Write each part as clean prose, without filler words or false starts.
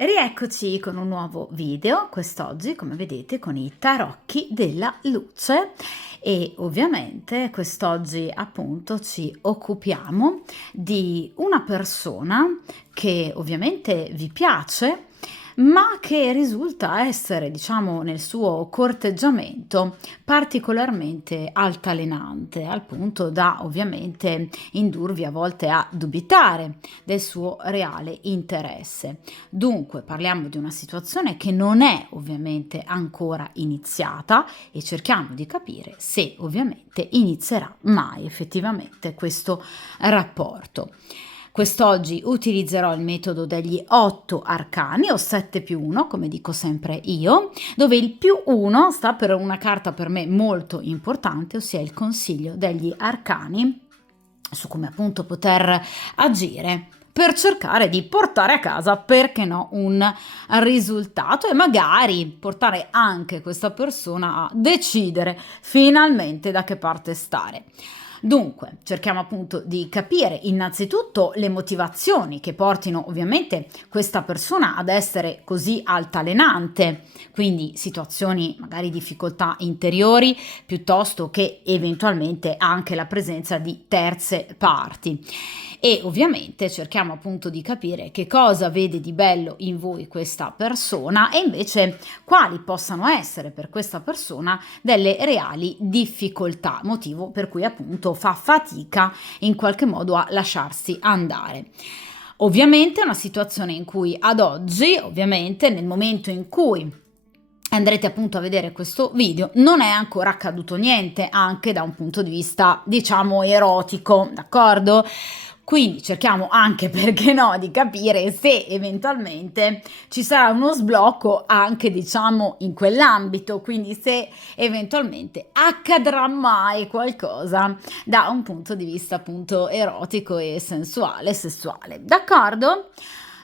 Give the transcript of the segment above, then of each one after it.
Rieccoci con un nuovo video, quest'oggi come vedete con i tarocchi della luce e ovviamente quest'oggi appunto ci occupiamo di una persona che ovviamente vi piace ma che risulta essere, diciamo, nel suo corteggiamento particolarmente altalenante, al punto da ovviamente indurvi a volte a dubitare del suo reale interesse. Dunque parliamo di una situazione che non è ovviamente ancora iniziata e cerchiamo di capire se ovviamente inizierà mai effettivamente questo rapporto. Quest'oggi utilizzerò il metodo degli 8 arcani o 7 più 1, come dico sempre io, dove il più 1 sta per una carta per me molto importante, ossia il consiglio degli arcani su come appunto poter agire per cercare di portare a casa, perché no, un risultato e magari portare anche questa persona a decidere finalmente da che parte stare. Dunque, cerchiamo appunto di capire innanzitutto le motivazioni che portino ovviamente questa persona ad essere così altalenante, quindi situazioni magari difficoltà interiori piuttosto che eventualmente anche la presenza di terze parti. E ovviamente cerchiamo appunto di capire che cosa vede di bello in voi questa persona e invece quali possano essere per questa persona delle reali difficoltà, motivo per cui appunto fa fatica in qualche modo a lasciarsi andare. Ovviamente è una situazione in cui ad oggi, ovviamente nel momento in cui andrete appunto a vedere questo video, non è ancora accaduto niente anche da un punto di vista diciamo erotico, d'accordo? Quindi cerchiamo anche, perché no, di capire se eventualmente ci sarà uno sblocco anche, diciamo, in quell'ambito, quindi se eventualmente accadrà mai qualcosa da un punto di vista appunto erotico e sensuale, sessuale, d'accordo?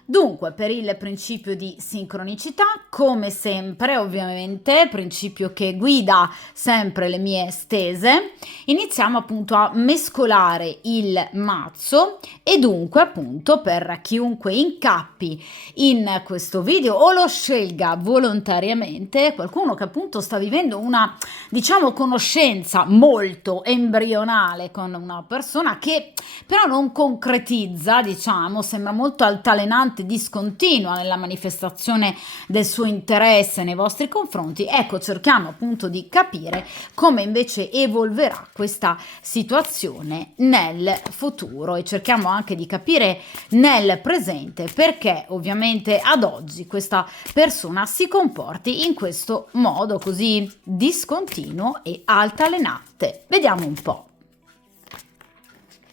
Dunque, per il principio di sincronicità, come sempre, ovviamente, principio che guida sempre le mie stese, iniziamo appunto a mescolare il mazzo e dunque appunto per chiunque incappi in questo video o lo scelga volontariamente, qualcuno che appunto sta vivendo una, diciamo, conoscenza molto embrionale con una persona che però non concretizza, diciamo, sembra molto altalenante, discontinua nella manifestazione del suo interesse nei vostri confronti. Ecco, cerchiamo appunto di capire come invece evolverà questa situazione nel futuro e cerchiamo anche di capire nel presente perché ovviamente ad oggi questa persona si comporti in questo modo così discontinuo e altalenante. Vediamo un po'.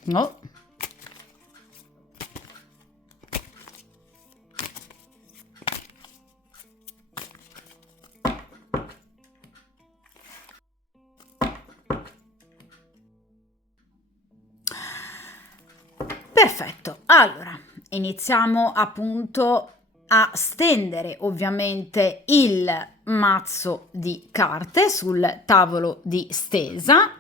No. Perfetto, allora iniziamo appunto a stendere ovviamente il mazzo di carte sul tavolo di stesa.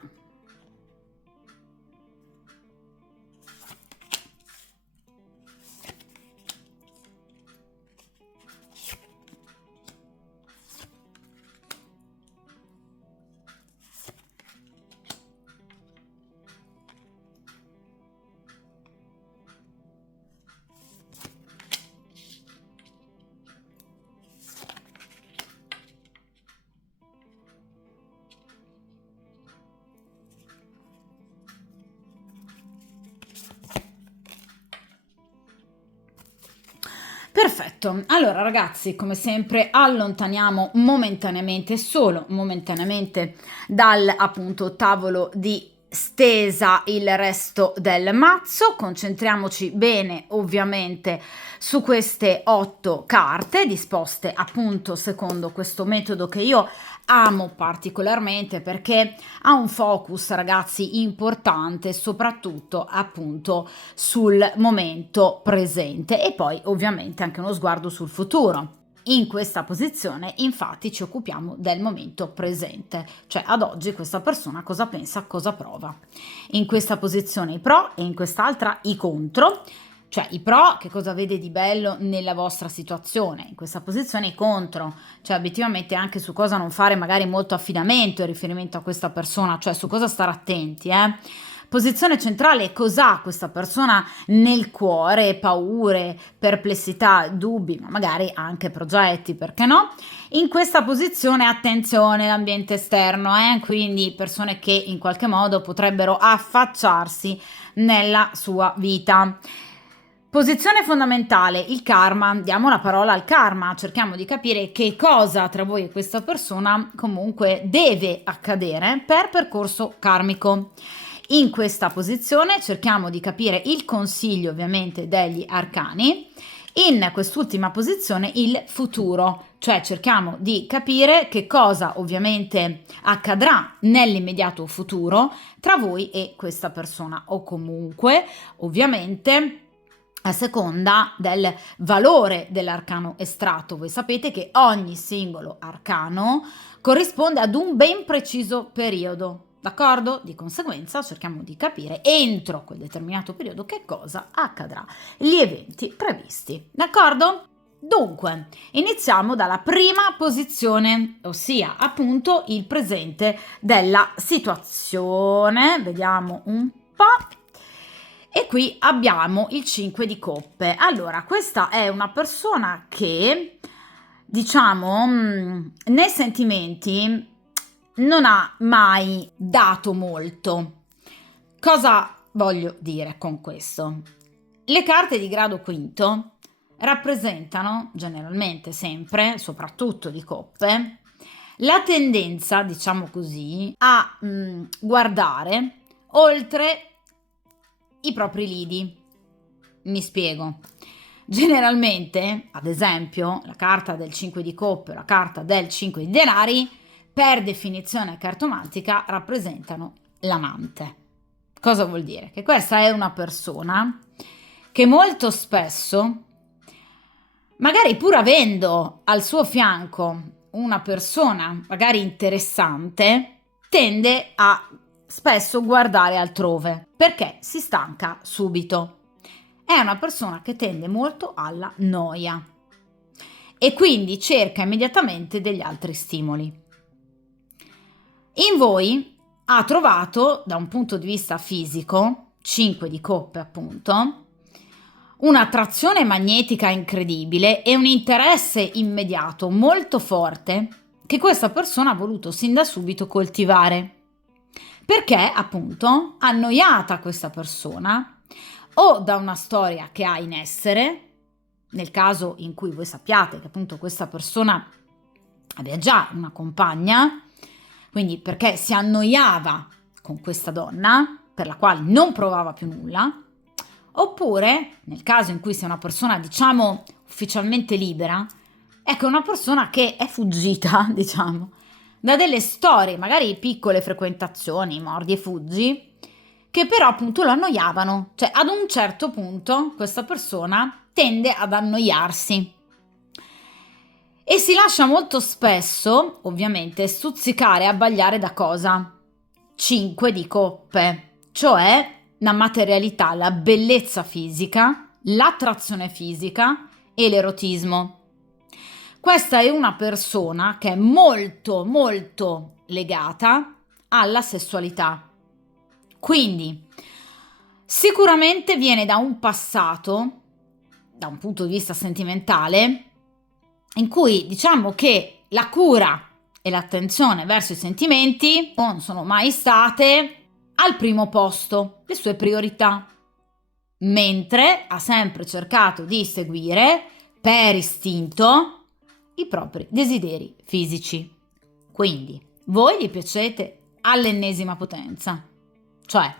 Perfetto, allora ragazzi, come sempre allontaniamo momentaneamente, solo momentaneamente, dal appunto tavolo di stesa il resto del mazzo, concentriamoci bene ovviamente su queste 8 carte disposte appunto secondo questo metodo che io amo particolarmente perché ha un focus ragazzi importante soprattutto appunto sul momento presente e poi ovviamente anche uno sguardo sul futuro. In questa posizione infatti ci occupiamo del momento presente, cioè ad oggi questa persona cosa pensa, cosa prova. In questa posizione i pro e in quest'altra i contro. Cioè i pro, che cosa vede di bello nella vostra situazione? In questa posizione i contro, cioè obiettivamente anche su cosa non fare magari molto affidamento in riferimento a questa persona, cioè su cosa stare attenti, Posizione centrale, cos'ha questa persona nel cuore, paure, perplessità, dubbi, ma magari anche progetti, perché no? In questa posizione attenzione all'ambiente esterno, quindi persone che in qualche modo potrebbero affacciarsi nella sua vita. Posizione fondamentale, il karma, diamo la parola al karma, cerchiamo di capire che cosa tra voi e questa persona comunque deve accadere per percorso karmico. In questa posizione cerchiamo di capire il consiglio ovviamente degli arcani, in quest'ultima posizione il futuro, cioè cerchiamo di capire che cosa ovviamente accadrà nell'immediato futuro tra voi e questa persona o comunque ovviamente a seconda del valore dell'arcano estratto. Voi sapete che ogni singolo arcano corrisponde ad un ben preciso periodo, d'accordo? Di conseguenza cerchiamo di capire entro quel determinato periodo che cosa accadrà, gli eventi previsti, d'accordo? Dunque, iniziamo dalla prima posizione, ossia appunto il presente della situazione. Vediamo un po'. E qui abbiamo il 5 di coppe. Allora, questa è una persona che, diciamo, nei sentimenti non ha mai dato molto. Cosa voglio dire con questo? Le carte di grado quinto rappresentano generalmente sempre, soprattutto di coppe, la tendenza, diciamo così, a guardare oltre i propri lidi. Mi spiego. Generalmente, ad esempio, la carta del 5 di coppe o la carta del 5 di denari, per definizione cartomantica, rappresentano l'amante. Cosa vuol dire? Che questa è una persona che molto spesso, magari pur avendo al suo fianco una persona magari interessante, tende a spesso guardare altrove perché si stanca subito. È una persona che tende molto alla noia e quindi cerca immediatamente degli altri stimoli. In voi ha trovato, da un punto di vista fisico, 5 di coppe appunto, un'attrazione magnetica incredibile e un interesse immediato molto forte che questa persona ha voluto sin da subito coltivare. Perché appunto annoiata questa persona o da una storia che ha in essere, nel caso in cui voi sappiate che appunto questa persona abbia già una compagna, quindi perché si annoiava con questa donna per la quale non provava più nulla, oppure nel caso in cui sia una persona diciamo ufficialmente libera, ecco una persona che è fuggita diciamo da delle storie, magari piccole frequentazioni, mordi e fuggi, che però appunto lo annoiavano. Cioè ad un certo punto questa persona tende ad annoiarsi e si lascia molto spesso, ovviamente, stuzzicare e abbagliare da cosa? 5 di coppe, cioè la materialità, la bellezza fisica, l'attrazione fisica e l'erotismo. Questa è una persona che è molto molto legata alla sessualità. Quindi sicuramente viene da un passato, da un punto di vista sentimentale, in cui diciamo che la cura e l'attenzione verso i sentimenti non sono mai state al primo posto, le sue priorità, mentre ha sempre cercato di seguire per istinto i propri desideri fisici. Quindi voi gli piacete all'ennesima potenza, cioè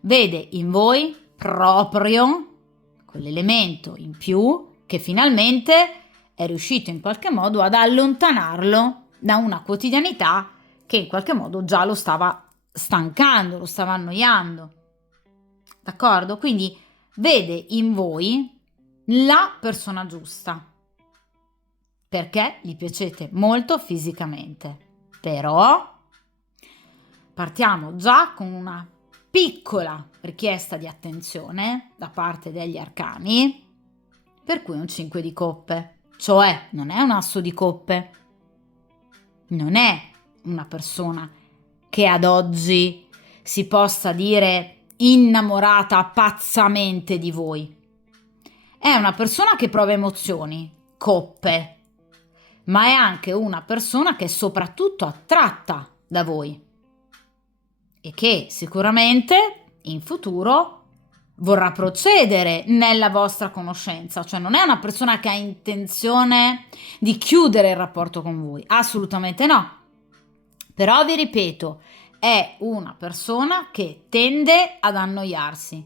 vede in voi proprio quell'elemento in più che finalmente è riuscito in qualche modo ad allontanarlo da una quotidianità che in qualche modo già lo stava stancando, lo stava annoiando. D'accordo? Quindi vede in voi la persona giusta perché gli piacete molto fisicamente. Però partiamo già con una piccola richiesta di attenzione da parte degli arcani, per cui un 5 di coppe, cioè non è un asso di coppe, non è una persona che ad oggi si possa dire innamorata pazzamente di voi. È una persona che prova emozioni, coppe, ma è anche una persona che è soprattutto attratta da voi e che sicuramente in futuro vorrà procedere nella vostra conoscenza, cioè non è una persona che ha intenzione di chiudere il rapporto con voi, assolutamente no. Però vi ripeto, è una persona che tende ad annoiarsi,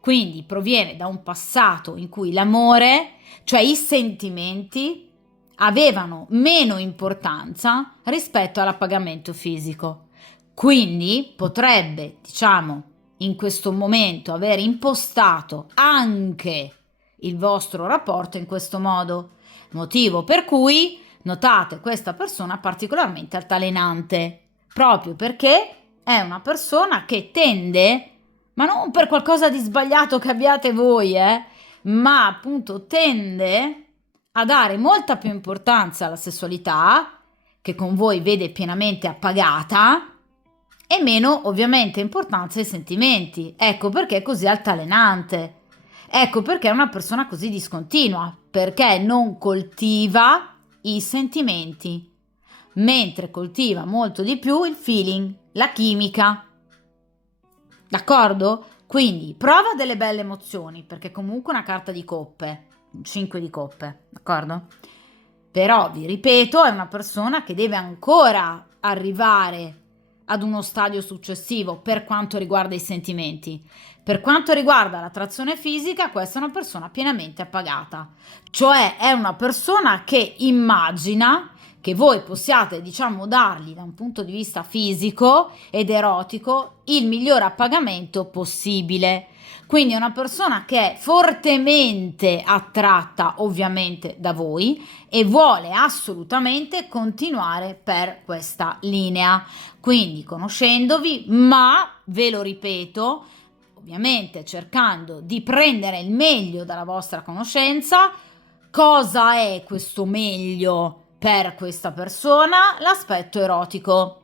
quindi proviene da un passato in cui l'amore, cioè i sentimenti, avevano meno importanza rispetto all'appagamento fisico. Quindi potrebbe, diciamo, in questo momento aver impostato anche il vostro rapporto in questo modo, motivo per cui notate questa persona particolarmente altalenante, proprio perché è una persona che tende, ma non per qualcosa di sbagliato che abbiate voi, ma appunto tende a dare molta più importanza alla sessualità, che con voi vede pienamente appagata, e meno ovviamente importanza ai sentimenti. Ecco perché è così altalenante. Ecco perché è una persona così discontinua, perché non coltiva i sentimenti, mentre coltiva molto di più il feeling, la chimica. D'accordo? Quindi prova delle belle emozioni, perché comunque è una carta di coppe, un 5 di coppe, d'accordo? Però vi ripeto, è una persona che deve ancora arrivare ad uno stadio successivo per quanto riguarda i sentimenti. Per quanto riguarda l'attrazione fisica, questa è una persona pienamente appagata, cioè è una persona che immagina che voi possiate, diciamo, dargli da un punto di vista fisico ed erotico il miglior appagamento possibile. Quindi è una persona che è fortemente attratta ovviamente da voi e vuole assolutamente continuare per questa linea. Quindi conoscendovi, ma ve lo ripeto, ovviamente cercando di prendere il meglio dalla vostra conoscenza. Cosa è questo meglio per questa persona? L'aspetto erotico.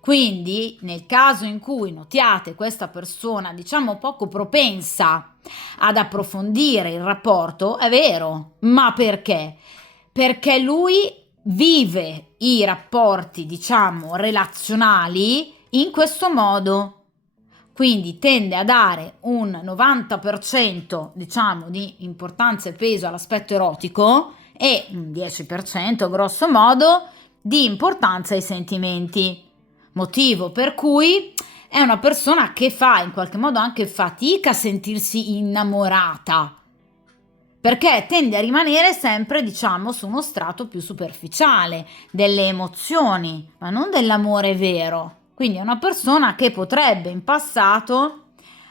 Quindi, nel caso in cui notiate questa persona, diciamo, poco propensa ad approfondire il rapporto, è vero, ma perché? Perché lui vive i rapporti, diciamo, relazionali in questo modo. Quindi tende a dare un 90%, diciamo, di importanza e peso all'aspetto erotico e un 10%, grosso modo, di importanza ai sentimenti. Motivo per cui è una persona che fa in qualche modo anche fatica a sentirsi innamorata, perché tende a rimanere sempre, diciamo, su uno strato più superficiale delle emozioni, ma non dell'amore vero. Quindi è una persona che potrebbe in passato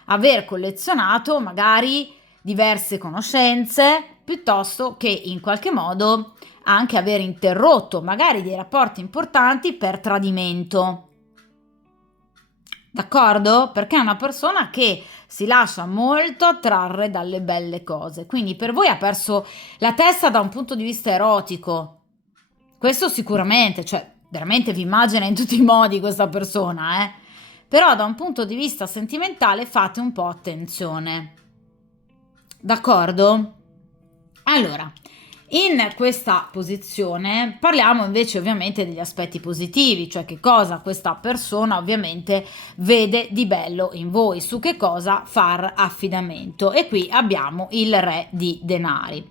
aver collezionato magari diverse conoscenze, piuttosto che in qualche modo anche aver interrotto magari dei rapporti importanti per tradimento. D'accordo? Perché è una persona che si lascia molto attrarre dalle belle cose. Quindi per voi ha perso la testa da un punto di vista erotico. Questo sicuramente, cioè veramente vi immagina in tutti i modi questa persona, eh? Però da un punto di vista sentimentale fate un po' attenzione. D'accordo? Allora, in questa posizione parliamo invece ovviamente degli aspetti positivi, cioè che cosa questa persona ovviamente vede di bello in voi, su che cosa far affidamento. E qui abbiamo il re di denari.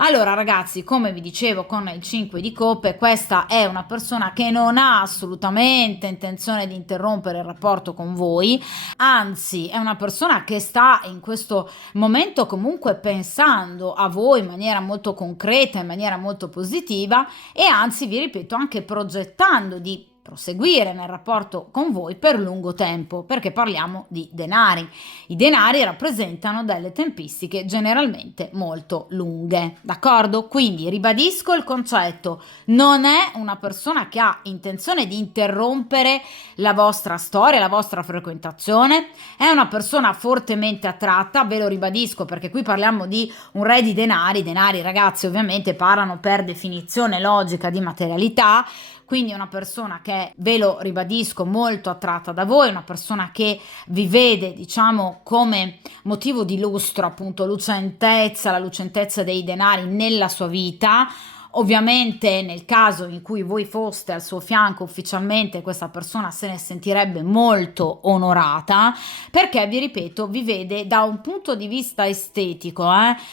Allora ragazzi, come vi dicevo con il 5 di coppe, questa è una persona che non ha assolutamente intenzione di interrompere il rapporto con voi, anzi è una persona che sta in questo momento comunque pensando a voi in maniera molto concreta, in maniera molto positiva e anzi vi ripeto anche progettando di proseguire nel rapporto con voi per lungo tempo, perché parliamo di denari. I denari rappresentano delle tempistiche generalmente molto lunghe, d'accordo? Quindi ribadisco il concetto, non è una persona che ha intenzione di interrompere la vostra storia, la vostra frequentazione, è una persona fortemente attratta, ve lo ribadisco perché qui parliamo di un re di denari. I denari, ragazzi, ovviamente parlano per definizione logica di materialità, quindi è una persona che, ve lo ribadisco, molto attratta da voi, una persona che vi vede, diciamo, come motivo di lustro, appunto, lucentezza, la lucentezza dei denari nella sua vita. Ovviamente nel caso in cui voi foste al suo fianco ufficialmente, questa persona se ne sentirebbe molto onorata, perché vi ripeto, vi vede da un punto di vista estetico,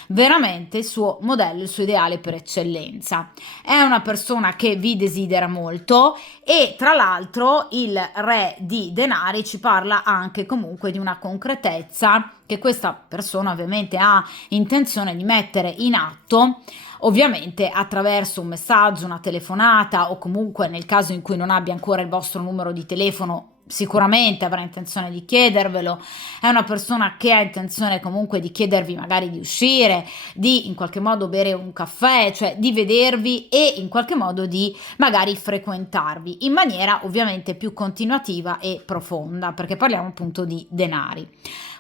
veramente il suo modello, il suo ideale per eccellenza. È una persona che vi desidera molto e tra l'altro il re di denari ci parla anche comunque di una concretezza che questa persona ovviamente ha intenzione di mettere in atto, ovviamente attraverso un messaggio, una telefonata o comunque nel caso in cui non abbia ancora il vostro numero di telefono sicuramente avrà intenzione di chiedervelo. È una persona che ha intenzione comunque di chiedervi magari di uscire, di in qualche modo bere un caffè, cioè di vedervi e in qualche modo di magari frequentarvi in maniera ovviamente più continuativa e profonda, perché parliamo appunto di denari.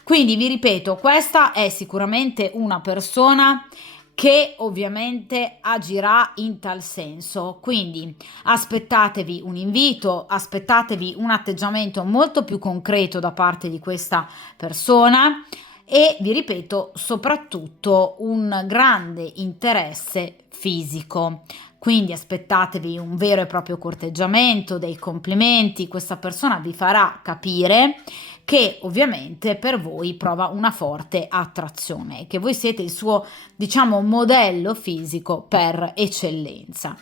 Quindi vi ripeto, questa è sicuramente una persona che ovviamente agirà in tal senso, quindi aspettatevi un invito, aspettatevi un atteggiamento molto più concreto da parte di questa persona e vi ripeto soprattutto un grande interesse fisico. Quindi aspettatevi un vero e proprio corteggiamento, dei complimenti, questa persona vi farà capire che ovviamente per voi prova una forte attrazione e che voi siete il suo, diciamo, modello fisico per eccellenza.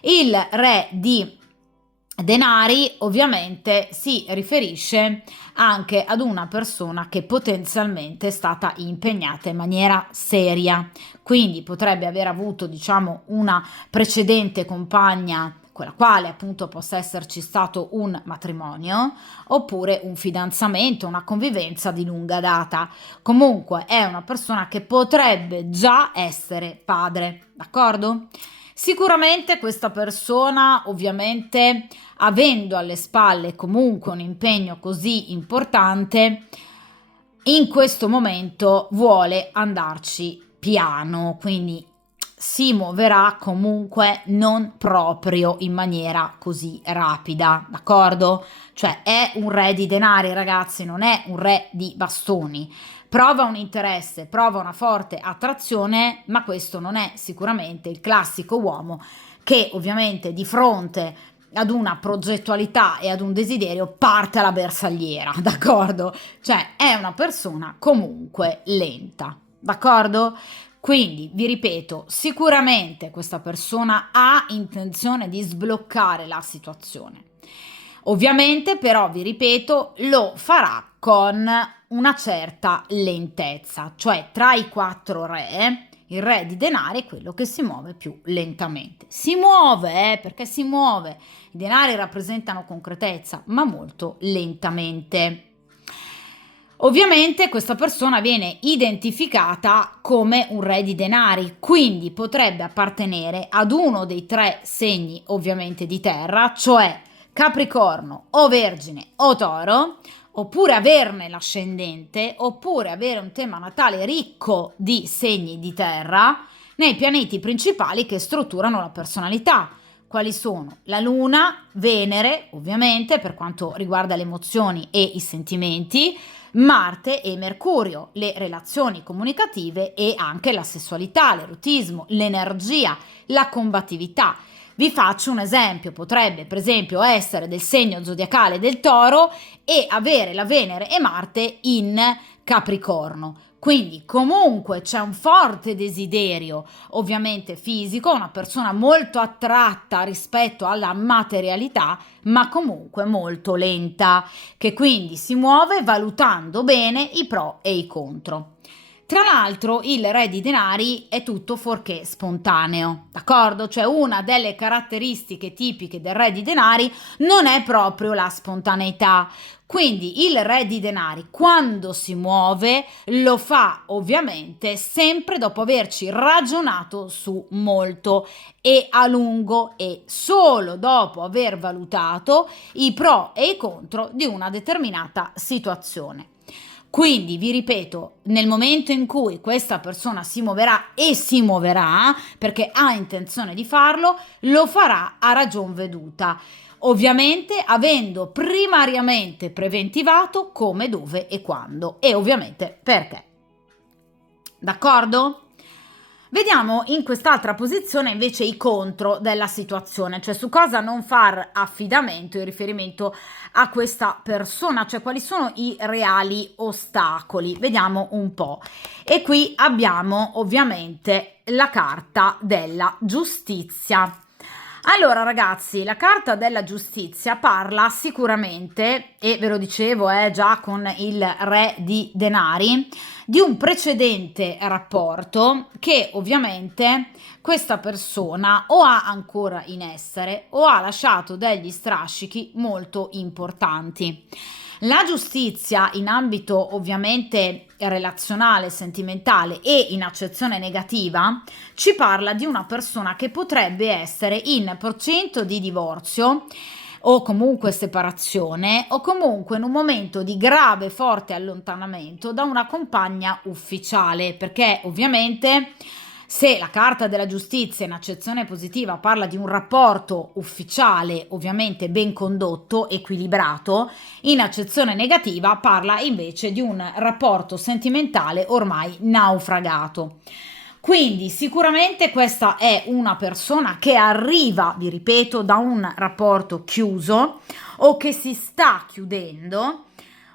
Il re di denari ovviamente si riferisce anche ad una persona che potenzialmente è stata impegnata in maniera seria, quindi potrebbe aver avuto, diciamo, una precedente compagna con la quale appunto possa esserci stato un matrimonio oppure un fidanzamento, una convivenza di lunga data. Comunque è una persona che potrebbe già essere padre, d'accordo? Sicuramente questa persona, ovviamente, avendo alle spalle comunque un impegno così importante, in questo momento vuole andarci piano, quindi si muoverà comunque non proprio in maniera così rapida, d'accordo? Cioè è un re di denari, ragazzi, non è un re di bastoni. Prova un interesse, prova una forte attrazione, ma questo non è sicuramente il classico uomo che ovviamente di fronte ad una progettualità e ad un desiderio parte alla bersagliera, d'accordo? Cioè è una persona comunque lenta, d'accordo? Quindi vi ripeto, sicuramente questa persona ha intenzione di sbloccare la situazione. Ovviamente però vi ripeto, lo farà con una certa lentezza, cioè tra i quattro re, il re di denari è quello che si muove più lentamente. Si muove, perché si muove. I denari rappresentano concretezza, ma molto lentamente. Ovviamente questa persona viene identificata come un re di denari, quindi potrebbe appartenere ad uno dei tre segni ovviamente di terra, cioè Capricorno o Vergine o Toro, oppure averne l'ascendente, oppure avere un tema natale ricco di segni di terra nei pianeti principali che strutturano la personalità. Quali sono? La Luna, Venere, ovviamente, per quanto riguarda le emozioni e i sentimenti, Marte e Mercurio, le relazioni comunicative e anche la sessualità, l'erotismo, l'energia, la combattività. Vi faccio un esempio, potrebbe per esempio essere del segno zodiacale del Toro e avere la Venere e Marte in Capricorno. Quindi comunque c'è un forte desiderio, ovviamente fisico, una persona molto attratta rispetto alla materialità, ma comunque molto lenta, che quindi si muove valutando bene i pro e i contro. Tra l'altro il re di denari è tutto fuorché spontaneo, d'accordo? Cioè una delle caratteristiche tipiche del re di denari non è proprio la spontaneità. Quindi il re di denari quando si muove lo fa ovviamente sempre dopo averci ragionato su molto e a lungo e solo dopo aver valutato i pro e i contro di una determinata situazione. Quindi vi ripeto, nel momento in cui questa persona si muoverà e si muoverà perché ha intenzione di farlo, lo farà a ragion veduta. Ovviamente avendo primariamente preventivato come, dove e quando e ovviamente perché. D'accordo? Vediamo in quest'altra posizione invece i contro della situazione, cioè su cosa non far affidamento in riferimento a questa persona, cioè quali sono i reali ostacoli. Vediamo un po'. E qui abbiamo ovviamente la carta della giustizia. Allora ragazzi, la carta della giustizia parla sicuramente, e ve lo dicevo già con il re di denari, di un precedente rapporto che ovviamente questa persona o ha ancora in essere o ha lasciato degli strascichi molto importanti. La giustizia in ambito ovviamente relazionale, sentimentale e in accezione negativa ci parla di una persona che potrebbe essere in procinto di divorzio o comunque separazione o comunque in un momento di grave forte allontanamento da una compagna ufficiale, perché ovviamente se la carta della giustizia in accezione positiva parla di un rapporto ufficiale ovviamente ben condotto, equilibrato, in accezione negativa parla invece di un rapporto sentimentale ormai naufragato. Quindi sicuramente questa è una persona che arriva, vi ripeto, da un rapporto chiuso o che si sta chiudendo,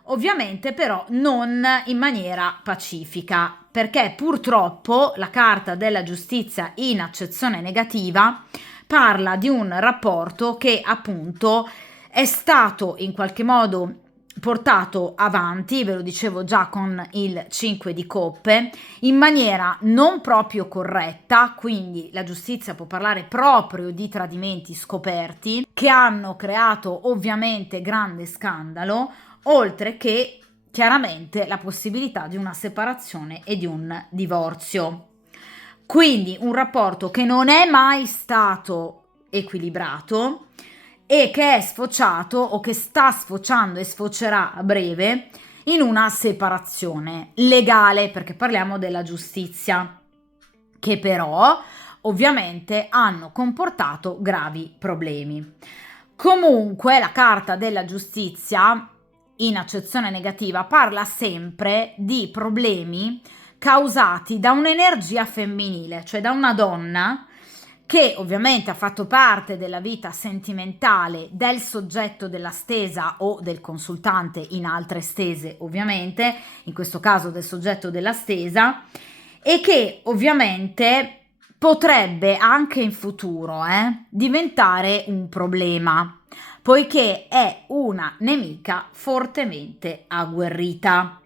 ovviamente però non in maniera pacifica, perché purtroppo la carta della giustizia in accezione negativa parla di un rapporto che appunto è stato in qualche modo portato avanti, ve lo dicevo già con il 5 di coppe, in maniera non proprio corretta, quindi la giustizia può parlare proprio di tradimenti scoperti che hanno creato ovviamente grande scandalo, oltre che chiaramente la possibilità di una separazione e di un divorzio. Quindi un rapporto che non è mai stato equilibrato e che è sfociato o che sta sfociando e sfocerà a breve in una separazione legale, perché parliamo della giustizia, che però ovviamente hanno comportato gravi problemi. Comunque la carta della giustizia in accezione negativa parla sempre di problemi causati da un'energia femminile, cioè da una donna che ovviamente ha fatto parte della vita sentimentale del soggetto della stesa o del consultante in altre stese, ovviamente, in questo caso del soggetto della stesa, e che ovviamente potrebbe anche in futuro diventare un problema, poiché è una nemica fortemente agguerrita.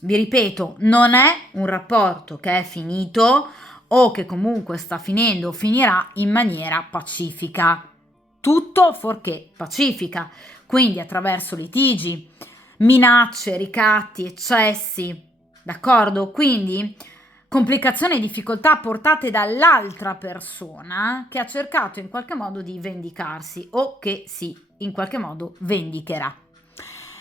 Vi ripeto, non è un rapporto che è finito o che comunque sta finendo o finirà in maniera pacifica. Tutto fuorché pacifica, quindi attraverso litigi, minacce, ricatti, eccessi, d'accordo? Quindi complicazioni e difficoltà portate dall'altra persona che ha cercato in qualche modo di vendicarsi o che si in qualche modo vendicherà.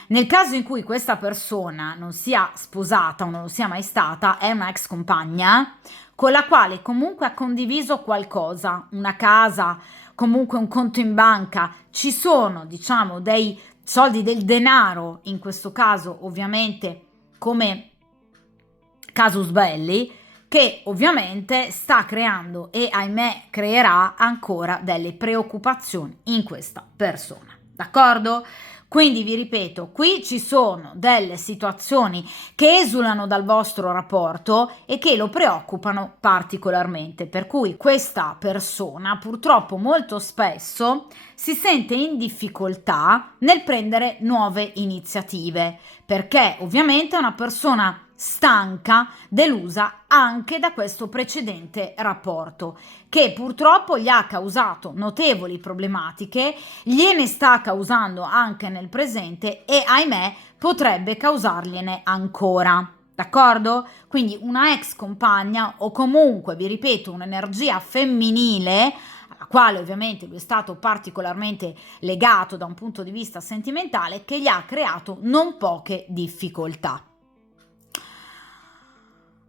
Nel caso in cui questa persona non sia sposata o non lo sia mai stata, è una ex compagna con la quale comunque ha condiviso qualcosa, una casa, comunque un conto in banca, ci sono, diciamo, dei soldi, del denaro, in questo caso ovviamente come casus belli, che ovviamente sta creando e ahimè creerà ancora delle preoccupazioni in questa persona, d'accordo? Quindi vi ripeto, qui ci sono delle situazioni che esulano dal vostro rapporto e che lo preoccupano particolarmente, per cui questa persona purtroppo molto spesso si sente in difficoltà nel prendere nuove iniziative, perché ovviamente è una persona stanca, delusa anche da questo precedente rapporto, che purtroppo gli ha causato notevoli problematiche, gliene sta causando anche nel presente e ahimè potrebbe causargliene ancora. D'accordo? Quindi una ex compagna o comunque, vi ripeto, un'energia femminile alla quale ovviamente lui è stato particolarmente legato da un punto di vista sentimentale, che gli ha creato non poche difficoltà.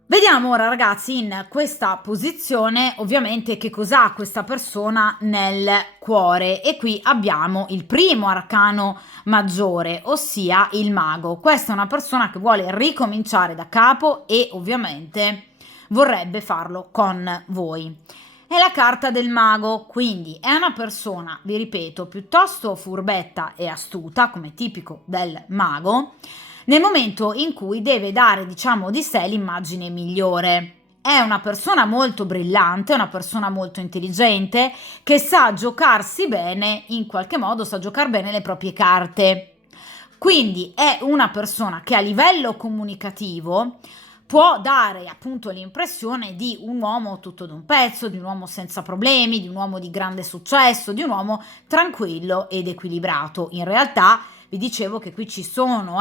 Vediamo ora, ragazzi, in questa posizione ovviamente che cos'ha questa persona nel cuore, e qui abbiamo il primo arcano maggiore, ossia il mago. Questa è una persona che vuole ricominciare da capo e ovviamente vorrebbe farlo con voi. È la carta del mago, quindi è una persona, vi ripeto, piuttosto furbetta e astuta, come tipico del mago, nel momento in cui deve dare, diciamo, di sé l'immagine migliore. È una persona molto brillante, una persona molto intelligente, che sa giocarsi bene, in qualche modo sa giocare bene le proprie carte. Quindi è una persona che a livello comunicativo può dare appunto l'impressione di un uomo tutto d'un pezzo, di un uomo senza problemi, di un uomo di grande successo, di un uomo tranquillo ed equilibrato. In realtà vi dicevo che qui ci sono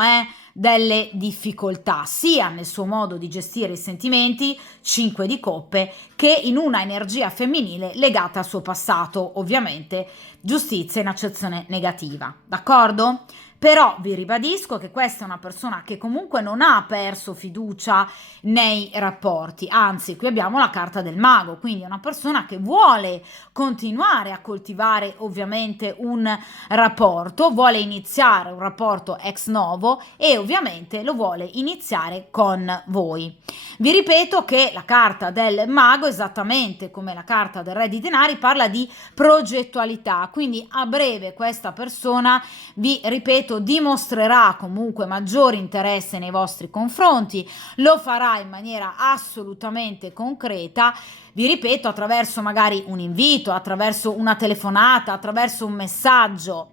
delle difficoltà sia nel suo modo di gestire i sentimenti, 5 di coppe, che in una energia femminile legata al suo passato, ovviamente giustizia in accezione negativa, d'accordo? Però vi ribadisco che questa è una persona che comunque non ha perso fiducia nei rapporti, anzi qui abbiamo la carta del mago, quindi è una persona che vuole continuare a coltivare ovviamente un rapporto, vuole iniziare un rapporto ex novo e ovviamente lo vuole iniziare con voi. Vi ripeto che la carta del mago, esattamente come la carta del re di denari, parla di progettualità, quindi a breve questa persona, vi ripeto, dimostrerà comunque maggiore interesse nei vostri confronti, lo farà in maniera assolutamente concreta, vi ripeto, attraverso magari un invito, attraverso una telefonata, attraverso un messaggio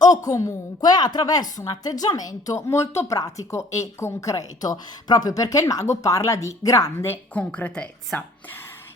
o comunque attraverso un atteggiamento molto pratico e concreto, proprio perché il mago parla di grande concretezza.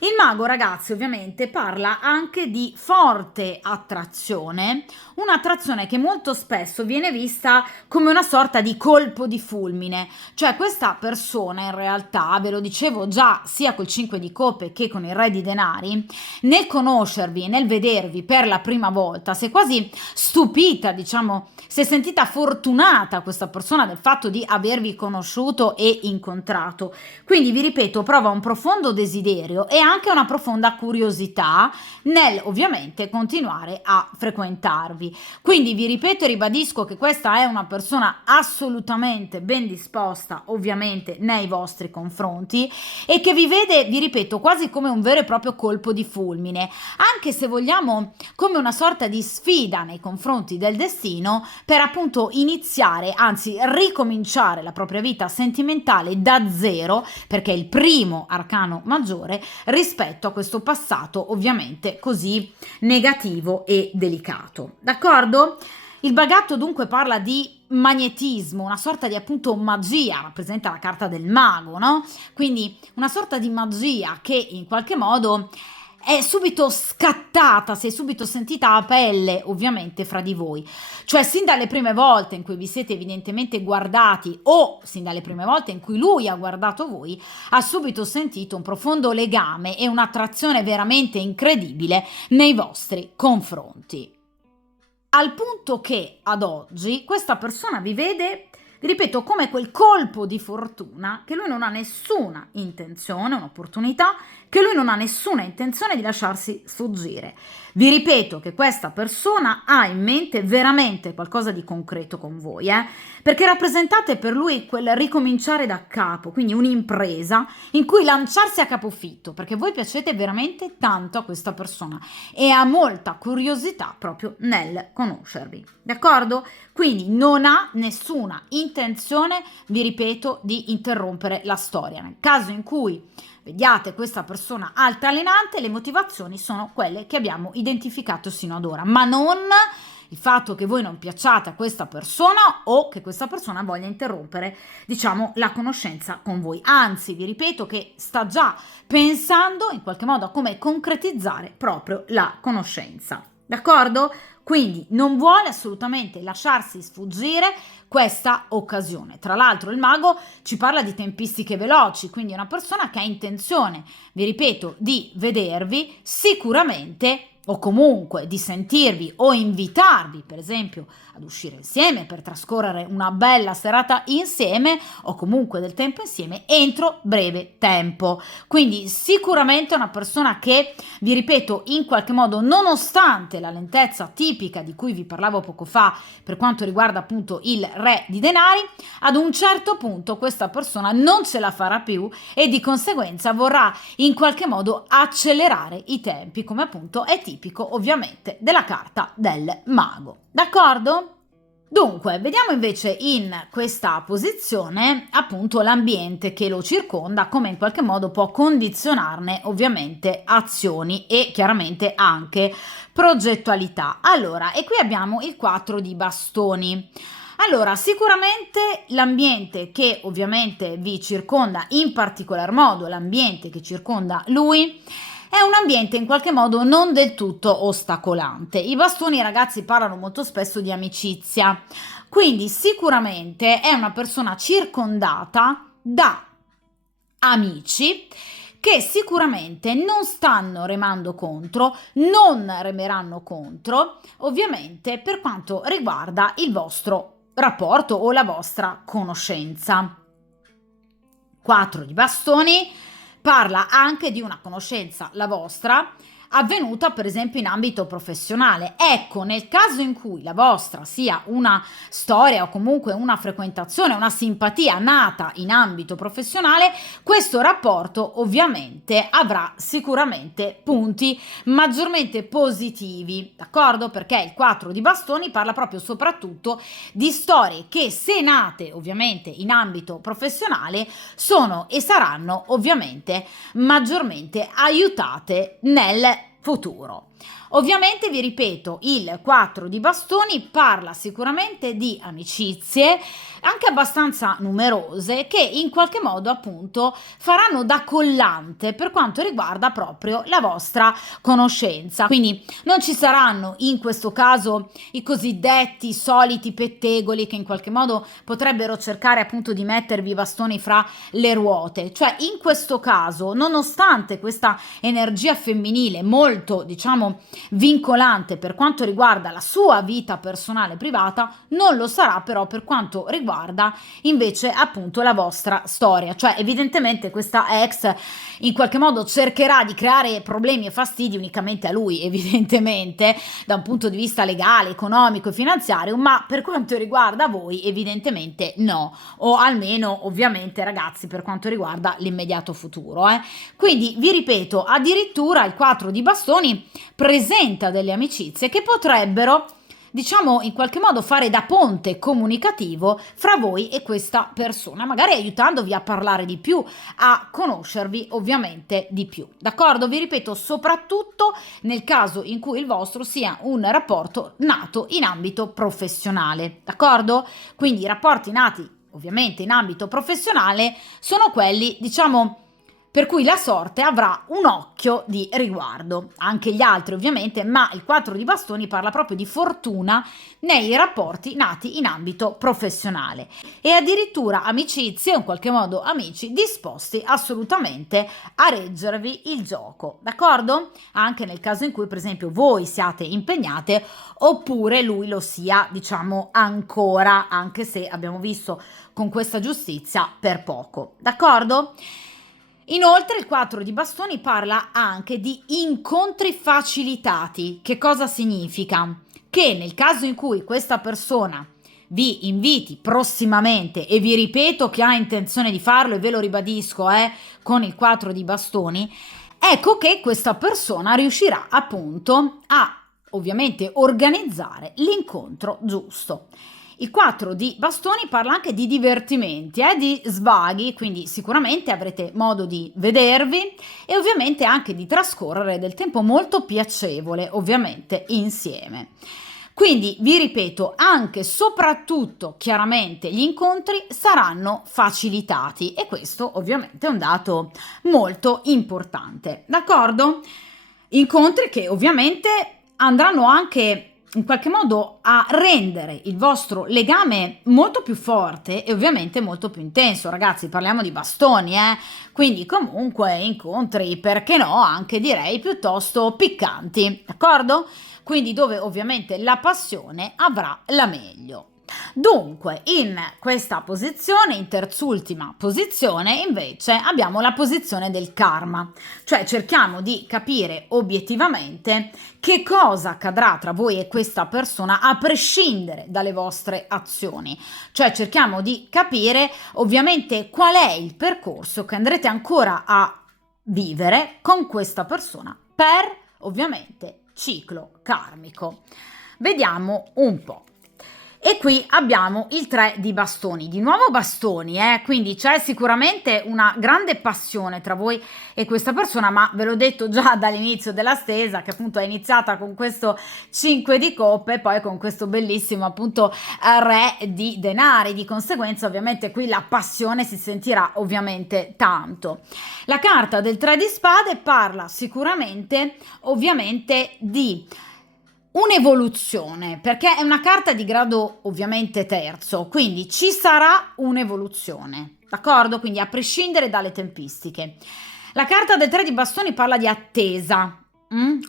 Il mago, ragazzi, ovviamente parla anche di forte attrazione, un'attrazione che molto spesso viene vista come una sorta di colpo di fulmine, cioè questa persona in realtà, ve lo dicevo già sia col 5 di coppe che con il re di denari, nel conoscervi, nel vedervi per la prima volta, si è quasi stupita, diciamo, si è sentita fortunata questa persona del fatto di avervi conosciuto e incontrato, quindi vi ripeto, prova un profondo desiderio e anche una profonda curiosità nel ovviamente continuare a frequentarvi. Quindi vi ripeto e ribadisco che questa è una persona assolutamente ben disposta ovviamente nei vostri confronti e che vi vede, vi ripeto, quasi come un vero e proprio colpo di fulmine, anche se vogliamo come una sorta di sfida nei confronti del destino per appunto iniziare, anzi ricominciare la propria vita sentimentale da zero, perché è il primo arcano maggiore rispetto a questo passato ovviamente così negativo e delicato, d'accordo? Il bagatto dunque parla di magnetismo, una sorta di appunto magia, rappresenta la carta del mago, no? Quindi una sorta di magia che in qualche modo è subito scattata, si è subito sentita a pelle ovviamente fra di voi, cioè sin dalle prime volte in cui vi siete evidentemente guardati o sin dalle prime volte in cui lui ha guardato voi, ha subito sentito un profondo legame e un'attrazione veramente incredibile nei vostri confronti. Al punto che ad oggi questa persona vi vede, vi ripeto, come quel colpo di fortuna che lui non ha nessuna intenzione, un'opportunità che lui non ha nessuna intenzione di lasciarsi sfuggire. Vi ripeto che questa persona ha in mente veramente qualcosa di concreto con voi, perché rappresentate per lui quel ricominciare da capo, quindi un'impresa in cui lanciarsi a capofitto, perché voi piacete veramente tanto a questa persona e ha molta curiosità proprio nel conoscervi, d'accordo? Quindi non ha nessuna intenzione, vi ripeto, di interrompere la storia. Nel caso in cui vediate questa persona altalenante, le motivazioni sono quelle che abbiamo identificato sino ad ora, ma non il fatto che voi non piacciate a questa persona o che questa persona voglia interrompere, diciamo, la conoscenza con voi. Anzi, vi ripeto che sta già pensando in qualche modo a come concretizzare proprio la conoscenza. D'accordo? Quindi non vuole assolutamente lasciarsi sfuggire questa occasione. Tra l'altro il mago ci parla di tempistiche veloci, quindi è una persona che ha intenzione, vi ripeto, di vedervi sicuramente o comunque di sentirvi o invitarvi, per esempio, ad uscire insieme per trascorrere una bella serata insieme o comunque del tempo insieme entro breve tempo. Quindi sicuramente una persona che, vi ripeto, in qualche modo, nonostante la lentezza tipica di cui vi parlavo poco fa per quanto riguarda appunto il re di denari, ad un certo punto questa persona non ce la farà più e di conseguenza vorrà in qualche modo accelerare i tempi, come appunto è tipico ovviamente della carta del mago. D'accordo? Dunque, vediamo invece in questa posizione appunto l'ambiente che lo circonda, come in qualche modo può condizionarne ovviamente azioni e chiaramente anche progettualità. Allora, e qui abbiamo il 4 di bastoni. Allora, sicuramente l'ambiente che ovviamente vi circonda, in particolar modo l'ambiente che circonda lui, è un ambiente in qualche modo non del tutto ostacolante. I bastoni, ragazzi, parlano molto spesso di amicizia, quindi sicuramente è una persona circondata da amici che sicuramente non stanno remando contro, non remeranno contro, ovviamente per quanto riguarda il vostro rapporto o la vostra conoscenza. 4 di bastoni parla anche di una conoscenza, la vostra, avvenuta per esempio in ambito professionale. Ecco, nel caso in cui la vostra sia una storia o comunque una frequentazione, una simpatia nata in ambito professionale, questo rapporto ovviamente avrà sicuramente punti maggiormente positivi, d'accordo? Perché il 4 di bastoni parla proprio soprattutto di storie che, se nate ovviamente in ambito professionale, sono e saranno ovviamente maggiormente aiutate nel futuro. Ovviamente vi ripeto, il 4 di bastoni parla sicuramente di amicizie anche abbastanza numerose che in qualche modo appunto faranno da collante per quanto riguarda proprio la vostra conoscenza. Quindi non ci saranno in questo caso i cosiddetti soliti pettegoli che in qualche modo potrebbero cercare appunto di mettervi i bastoni fra le ruote. Cioè in questo caso, nonostante questa energia femminile molto, diciamo, vincolante per quanto riguarda la sua vita personale privata, non lo sarà però per quanto riguarda invece appunto la vostra storia. Cioè evidentemente questa ex in qualche modo cercherà di creare problemi e fastidi unicamente a lui, evidentemente da un punto di vista legale, economico e finanziario, ma per quanto riguarda voi evidentemente no, o almeno ovviamente ragazzi per quanto riguarda l'immediato futuro. Quindi vi ripeto, addirittura il 4 di bastoni presenta delle amicizie che potrebbero, diciamo, in qualche modo fare da ponte comunicativo fra voi e questa persona, magari aiutandovi a parlare di più, a conoscervi ovviamente di più. D'accordo? Vi ripeto, soprattutto nel caso in cui il vostro sia un rapporto nato in ambito professionale. D'accordo? Quindi i rapporti nati ovviamente in ambito professionale sono quelli, diciamo, per cui la sorte avrà un occhio di riguardo, anche gli altri ovviamente, ma il 4 di bastoni parla proprio di fortuna nei rapporti nati in ambito professionale e addirittura amicizie, o in qualche modo amici, disposti assolutamente a reggervi il gioco, d'accordo? Anche nel caso in cui per esempio voi siate impegnate oppure lui lo sia, diciamo, ancora, anche se abbiamo visto con questa giustizia per poco, d'accordo? Inoltre il 4 di bastoni parla anche di incontri facilitati. Che cosa significa? Che nel caso in cui questa persona vi inviti prossimamente, e vi ripeto che ha intenzione di farlo e ve lo ribadisco con il 4 di bastoni, ecco che questa persona riuscirà appunto a ovviamente organizzare l'incontro giusto. Il 4 di bastoni parla anche di divertimenti, di svaghi, quindi sicuramente avrete modo di vedervi e ovviamente anche di trascorrere del tempo molto piacevole, ovviamente insieme. Quindi vi ripeto, anche e soprattutto chiaramente gli incontri saranno facilitati e questo ovviamente è un dato molto importante, d'accordo? Incontri che ovviamente andranno anche in qualche modo a rendere il vostro legame molto più forte e ovviamente molto più intenso. Ragazzi, parliamo di bastoni, quindi comunque incontri, perché no, anche direi piuttosto piccanti, d'accordo? Quindi dove ovviamente la passione avrà la meglio. Dunque, in questa posizione, in terzultima posizione, invece abbiamo la posizione del karma, cioè cerchiamo di capire obiettivamente che cosa accadrà tra voi e questa persona a prescindere dalle vostre azioni, cioè cerchiamo di capire ovviamente qual è il percorso che andrete ancora a vivere con questa persona per ovviamente ciclo karmico. Vediamo un po'. E qui abbiamo il 3 di bastoni, di nuovo bastoni, quindi c'è sicuramente una grande passione tra voi e questa persona, ma ve l'ho detto già dall'inizio della stesa, che appunto è iniziata con questo 5 di coppe e poi con questo bellissimo appunto re di denari, di conseguenza ovviamente qui la passione si sentirà ovviamente tanto. La carta del 3 di spade parla sicuramente ovviamente di un'evoluzione, perché è una carta di grado ovviamente terzo, quindi ci sarà un'evoluzione, d'accordo? Quindi a prescindere dalle tempistiche. La carta del 3 di bastoni parla di attesa,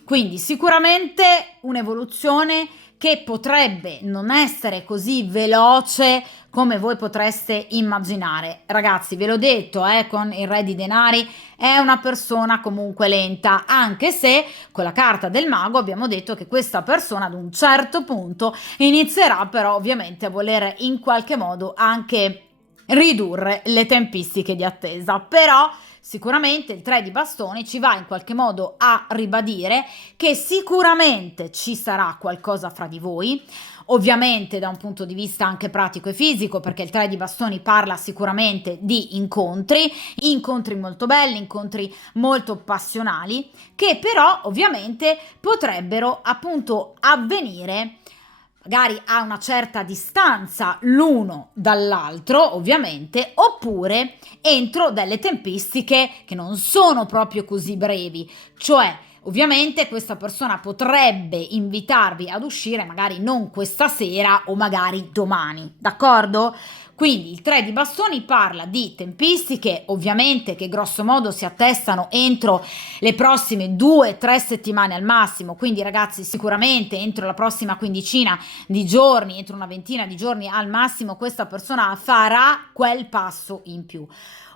quindi sicuramente un'evoluzione che potrebbe non essere così veloce come voi potreste immaginare. Ragazzi, ve l'ho detto, con il re di denari è una persona comunque lenta, anche se con la carta del mago abbiamo detto che questa persona ad un certo punto inizierà però ovviamente a voler in qualche modo anche ridurre le tempistiche di attesa, però sicuramente il 3 di bastoni ci va in qualche modo a ribadire che sicuramente ci sarà qualcosa fra di voi, ovviamente da un punto di vista anche pratico e fisico, perché il 3 di bastoni parla sicuramente di incontri molto belli, incontri molto passionali, che però ovviamente potrebbero appunto avvenire magari a una certa distanza l'uno dall'altro, ovviamente, oppure entro delle tempistiche che non sono proprio così brevi, cioè ovviamente questa persona potrebbe invitarvi ad uscire magari non questa sera o magari domani, d'accordo? Quindi il 3 di bastoni parla di tempistiche ovviamente che grosso modo si attestano entro le prossime 2-3 settimane al massimo, quindi ragazzi sicuramente entro la prossima quindicina di giorni, entro una ventina di giorni al massimo questa persona farà quel passo in più.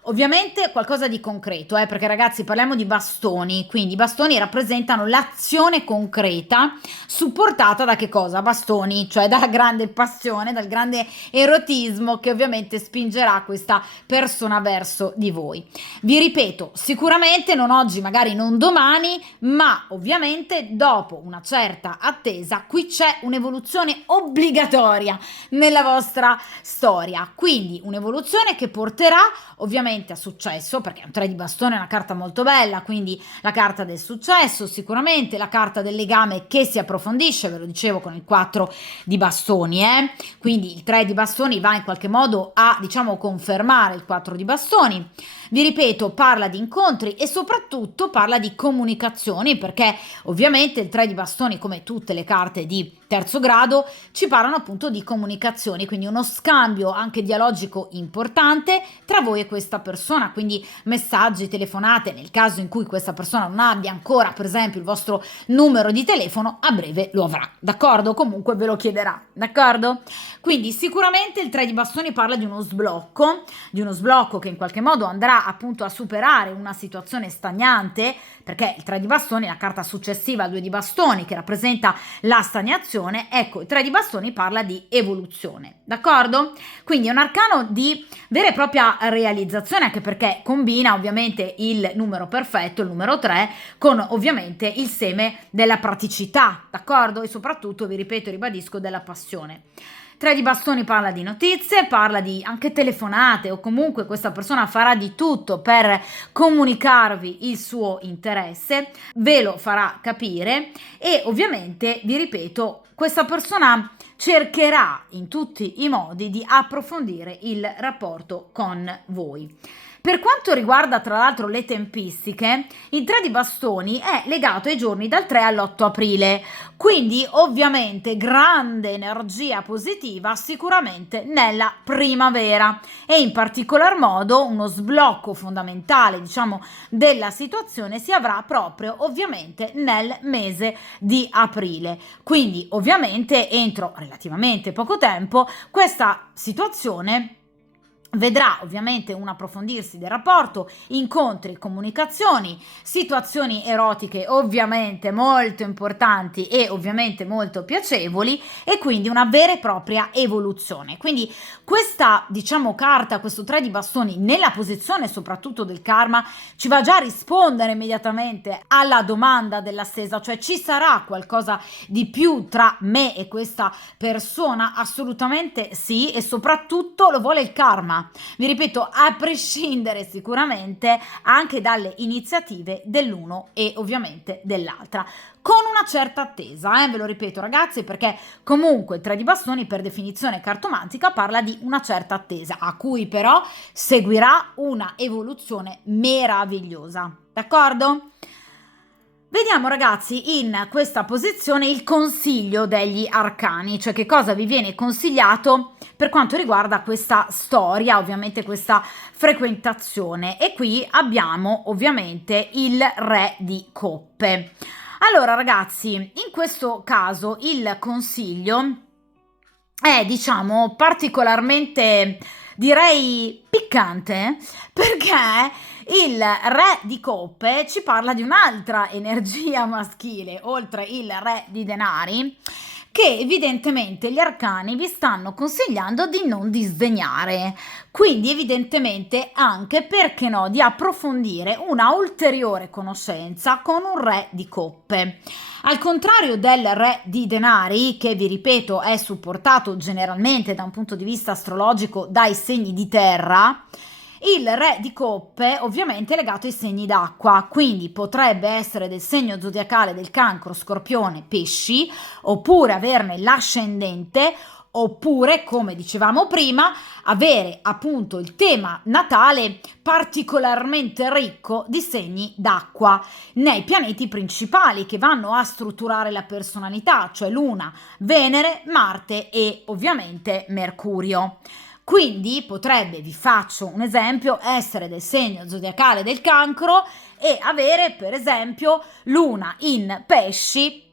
Ovviamente qualcosa di concreto, perché ragazzi parliamo di bastoni, quindi i bastoni rappresentano l'azione concreta supportata da che cosa? Bastoni, cioè dalla grande passione, dal grande erotismo che ovviamente spingerà questa persona verso di voi. Vi ripeto, sicuramente non oggi, magari non domani, ma ovviamente dopo una certa attesa, qui c'è un'evoluzione obbligatoria nella vostra storia, quindi un'evoluzione che porterà ovviamente a successo, perché un 3 di bastone è una carta molto bella, quindi la carta del successo sicuramente, la carta del legame che si approfondisce, ve lo dicevo con il 4 di bastoni, quindi il 3 di bastoni va in qualche modo a diciamo confermare il 4 di bastoni. Vi ripeto, parla di incontri e soprattutto parla di comunicazioni, perché ovviamente il 3 di bastoni, come tutte le carte di terzo grado, ci parlano appunto di comunicazioni, quindi uno scambio anche dialogico importante tra voi e questa persona, quindi messaggi, telefonate, nel caso in cui questa persona non abbia ancora per esempio il vostro numero di telefono, a breve lo avrà, d'accordo? Comunque ve lo chiederà, d'accordo? Quindi sicuramente il 3 di bastoni parla di uno sblocco che in qualche modo andrà appunto a superare una situazione stagnante, perché il 3 di bastoni è la carta successiva al 2 di bastoni che rappresenta la stagnazione. Ecco, il 3 di bastoni parla di evoluzione, d'accordo? Quindi è un arcano di vera e propria realizzazione, anche perché combina ovviamente il numero perfetto, il numero 3, con ovviamente il seme della praticità, d'accordo? E soprattutto, vi ripeto e ribadisco, della passione. Tre di bastoni parla di notizie, parla di anche telefonate, o comunque questa persona farà di tutto per comunicarvi il suo interesse, ve lo farà capire e ovviamente, vi ripeto, questa persona cercherà in tutti i modi di approfondire il rapporto con voi. Per quanto riguarda tra l'altro le tempistiche, il 3 di bastoni è legato ai giorni dal 3 all'8 aprile, quindi ovviamente grande energia positiva sicuramente nella primavera e in particolar modo uno sblocco fondamentale, diciamo, della situazione si avrà proprio ovviamente nel mese di aprile. Quindi ovviamente entro relativamente poco tempo questa situazione vedrà ovviamente un approfondirsi del rapporto, incontri, comunicazioni, situazioni erotiche ovviamente molto importanti e ovviamente molto piacevoli e quindi una vera e propria evoluzione. Quindi questa, diciamo, carta, questo 3 di bastoni nella posizione soprattutto del karma ci va già a rispondere immediatamente alla domanda della stesa, cioè ci sarà qualcosa di più tra me e questa persona? Assolutamente sì, e soprattutto lo vuole il karma. Vi ripeto, a prescindere sicuramente anche dalle iniziative dell'uno e ovviamente dell'altra, con una certa attesa, ve lo ripeto ragazzi, perché comunque il 3 di bastoni per definizione cartomantica parla di una certa attesa, a cui però seguirà una evoluzione meravigliosa, d'accordo? Vediamo ragazzi in questa posizione il consiglio degli arcani, cioè che cosa vi viene consigliato per quanto riguarda questa storia, ovviamente questa frequentazione. E qui abbiamo ovviamente il re di coppe. Allora ragazzi, in questo caso il consiglio è, diciamo, particolarmente, direi, piccante, perché il re di coppe ci parla di un'altra energia maschile, oltre il re di denari, che evidentemente gli arcani vi stanno consigliando di non disdegnare, quindi evidentemente anche, perché no, di approfondire una ulteriore conoscenza con un re di coppe. Al contrario del re di denari, che vi ripeto è supportato generalmente da un punto di vista astrologico dai segni di terra, il re di coppe ovviamente è legato ai segni d'acqua, quindi potrebbe essere del segno zodiacale del cancro, scorpione, pesci, oppure averne l'ascendente, oppure, come dicevamo prima, avere appunto il tema natale particolarmente ricco di segni d'acqua nei pianeti principali che vanno a strutturare la personalità, cioè Luna, Venere, Marte e ovviamente Mercurio. Quindi potrebbe, vi faccio un esempio, essere del segno zodiacale del cancro e avere per esempio Luna in pesci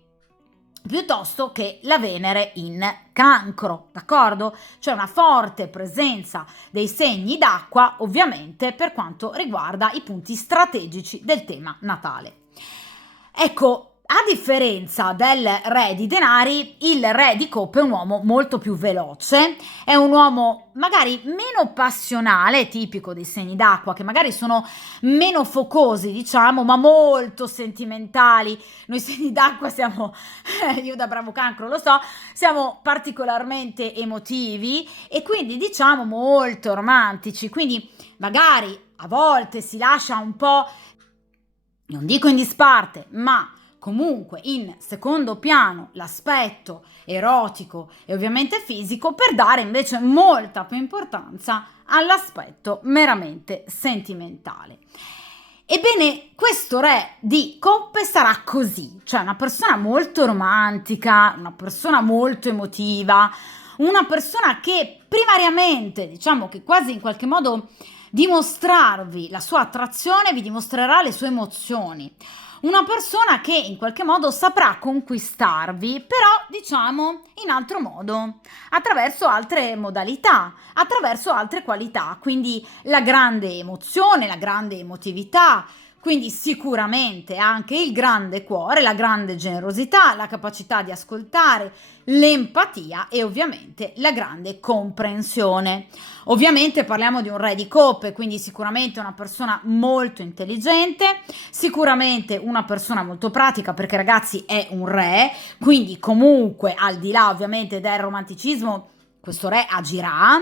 piuttosto che la Venere in cancro, d'accordo? C'è una forte presenza dei segni d'acqua ovviamente per quanto riguarda i punti strategici del tema natale. Ecco, a differenza del re di denari, il re di coppe è un uomo molto più veloce, è un uomo magari meno passionale, tipico dei segni d'acqua, che magari sono meno focosi, diciamo, ma molto sentimentali. Noi segni d'acqua siamo, io da bravo cancro lo so, siamo particolarmente emotivi e quindi diciamo molto romantici, quindi magari a volte si lascia un po', non dico in disparte, ma comunque in secondo piano l'aspetto erotico e ovviamente fisico per dare invece molta più importanza all'aspetto meramente sentimentale. Ebbene, questo re di coppe sarà così, cioè una persona molto romantica, una persona molto emotiva, una persona che primariamente, diciamo che quasi in qualche modo dimostrarvi la sua attrazione, vi dimostrerà le sue emozioni. Una persona che in qualche modo saprà conquistarvi, però diciamo in altro modo, attraverso altre modalità, attraverso altre qualità, quindi la grande emozione, la grande emotività, quindi sicuramente anche il grande cuore, la grande generosità, la capacità di ascoltare, l'empatia e ovviamente la grande comprensione. Ovviamente parliamo di un re di coppe, quindi sicuramente una persona molto intelligente, sicuramente una persona molto pratica, perché ragazzi è un re, quindi comunque al di là ovviamente del romanticismo questo re agirà,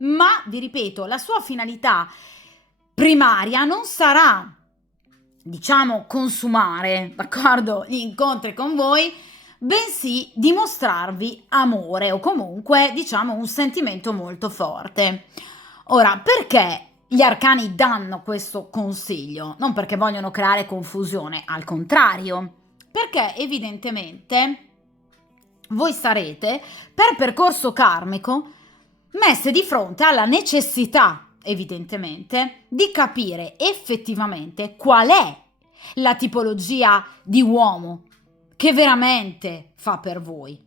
ma vi ripeto, la sua finalità primaria non sarà, diciamo, consumare, d'accordo, gli incontri con voi, bensì dimostrarvi amore o comunque, diciamo, un sentimento molto forte. Ora, perché gli arcani danno questo consiglio? Non perché vogliono creare confusione, al contrario, perché evidentemente voi sarete, per percorso karmico, messe di fronte alla necessità, evidentemente, di capire effettivamente qual è la tipologia di uomo che veramente fa per voi.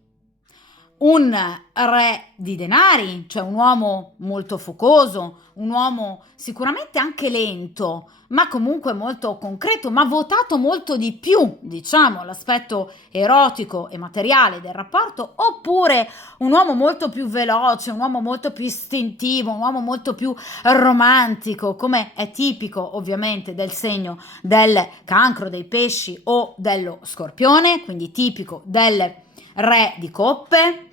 Un re di denari, cioè un uomo molto focoso, un uomo sicuramente anche lento, ma comunque molto concreto, ma votato molto di più, diciamo, l'aspetto erotico e materiale del rapporto, oppure un uomo molto più veloce, un uomo molto più istintivo, un uomo molto più romantico, come è tipico ovviamente del segno del Cancro, dei Pesci o dello Scorpione, quindi tipico del re di coppe.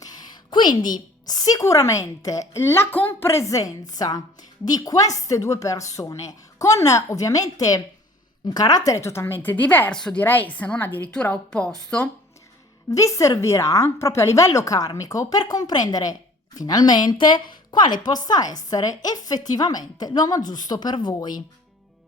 Quindi sicuramente la compresenza di queste due persone con ovviamente un carattere totalmente diverso, direi se non addirittura opposto, vi servirà proprio a livello karmico per comprendere finalmente quale possa essere effettivamente l'uomo giusto per voi.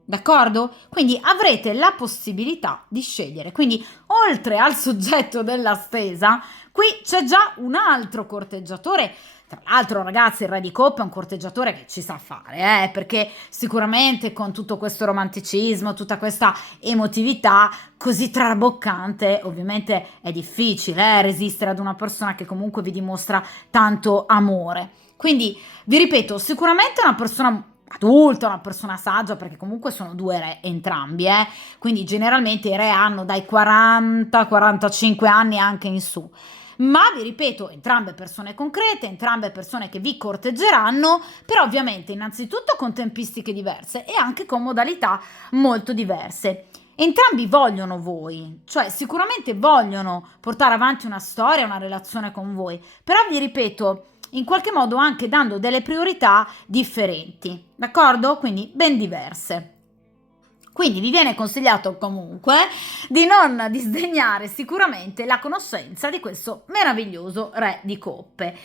D'accordo? Quindi avrete la possibilità di scegliere. Quindi, oltre al soggetto della stesa, qui c'è già un altro corteggiatore. Tra l'altro, ragazzi, il re di coppe è un corteggiatore che ci sa fare, perché sicuramente con tutto questo romanticismo, tutta questa emotività così traboccante, ovviamente è difficile resistere ad una persona che comunque vi dimostra tanto amore. Quindi, vi ripeto, sicuramente è una persona adulta, una persona saggia, perché comunque sono due re entrambi, quindi generalmente i re hanno dai 40-45 anni anche in su. Ma vi ripeto, entrambe persone concrete, entrambe persone che vi corteggeranno, però ovviamente innanzitutto con tempistiche diverse e anche con modalità molto diverse. Entrambi vogliono voi, cioè sicuramente vogliono portare avanti una storia, una relazione con voi, però vi ripeto, in qualche modo anche dando delle priorità differenti, d'accordo? Quindi ben diverse. Quindi vi viene consigliato comunque di non disdegnare sicuramente la conoscenza di questo meraviglioso re di coppe,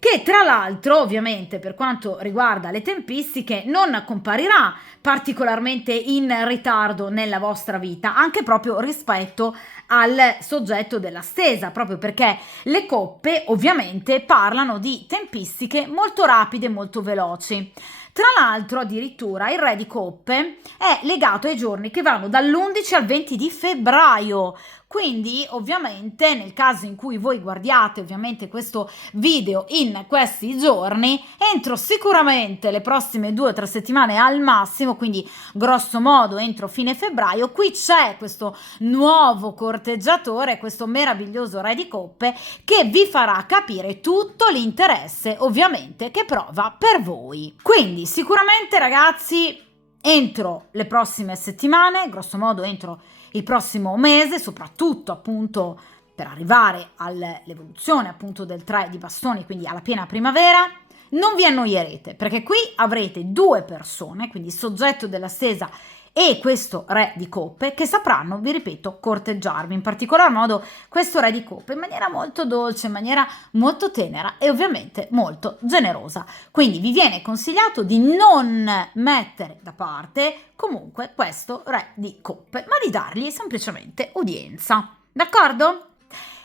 che tra l'altro ovviamente per quanto riguarda le tempistiche non comparirà particolarmente in ritardo nella vostra vita, anche proprio rispetto al soggetto della stesa, proprio perché le coppe ovviamente parlano di tempistiche molto rapide e molto veloci. Tra l'altro, addirittura, il re di coppe è legato ai giorni che vanno dall'11 al 20 di febbraio. Quindi, ovviamente, nel caso in cui voi guardiate ovviamente questo video in questi giorni, entro sicuramente le prossime 2 o 3 settimane al massimo, quindi grosso modo entro fine febbraio, qui c'è questo nuovo corteggiatore, questo meraviglioso re di coppe, che vi farà capire tutto l'interesse ovviamente che prova per voi. Quindi sicuramente ragazzi, entro le prossime settimane, grosso modo entro il prossimo mese, soprattutto appunto per arrivare all'evoluzione appunto del 3 di bastoni, quindi alla piena primavera, non vi annoierete, perché qui avrete due persone, quindi il soggetto della stesa e questo re di coppe, che sapranno, vi ripeto, corteggiarvi, in particolar modo questo re di coppe in maniera molto dolce, in maniera molto tenera e ovviamente molto generosa. Quindi vi viene consigliato di non mettere da parte comunque questo re di coppe, ma di dargli semplicemente udienza, d'accordo?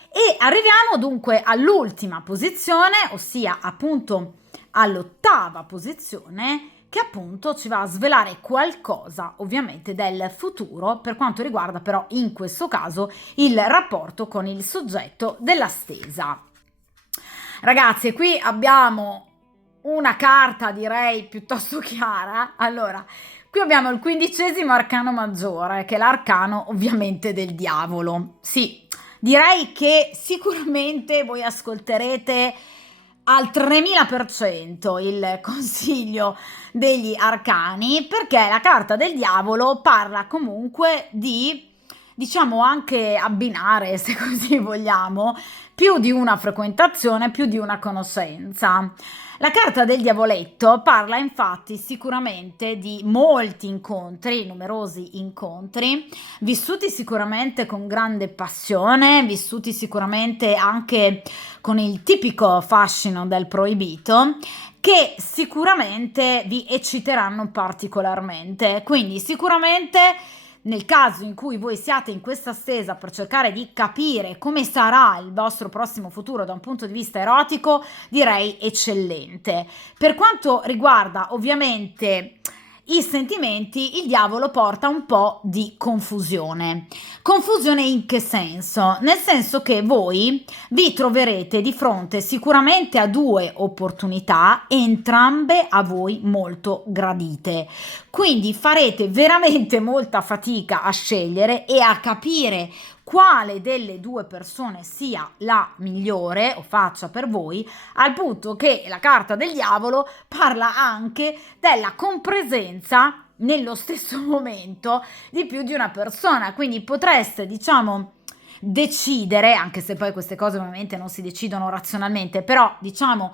E arriviamo dunque all'ultima posizione, ossia appunto all'8ª posizione, che appunto ci va a svelare qualcosa ovviamente del futuro per quanto riguarda però in questo caso il rapporto con il soggetto della stesa. Ragazzi, qui abbiamo una carta direi piuttosto chiara. Allora, qui abbiamo il 15° arcano maggiore, che è l'arcano ovviamente del diavolo. Sì, direi che sicuramente voi ascolterete al 3000% il consiglio degli arcani, perché la carta del diavolo parla comunque di diciamo anche abbinare, se così vogliamo, più di una frequentazione, più di una conoscenza. La carta del diavoletto parla infatti sicuramente di molti incontri, numerosi incontri, vissuti sicuramente con grande passione, vissuti sicuramente anche con il tipico fascino del proibito, che sicuramente vi ecciteranno particolarmente. Quindi sicuramente nel caso in cui voi siate in questa stesa per cercare di capire come sarà il vostro prossimo futuro da un punto di vista erotico, direi eccellente. Per quanto riguarda ovviamente i sentimenti, il diavolo porta un po' di confusione. Confusione in che senso? Nel senso che voi vi troverete di fronte sicuramente a due opportunità, entrambe a voi molto gradite. Quindi farete veramente molta fatica a scegliere e a capire quale delle due persone sia la migliore o faccia per voi, al punto che la carta del diavolo parla anche della compresenza nello stesso momento di più di una persona. Quindi potreste, diciamo, decidere, anche se poi queste cose ovviamente non si decidono razionalmente, però diciamo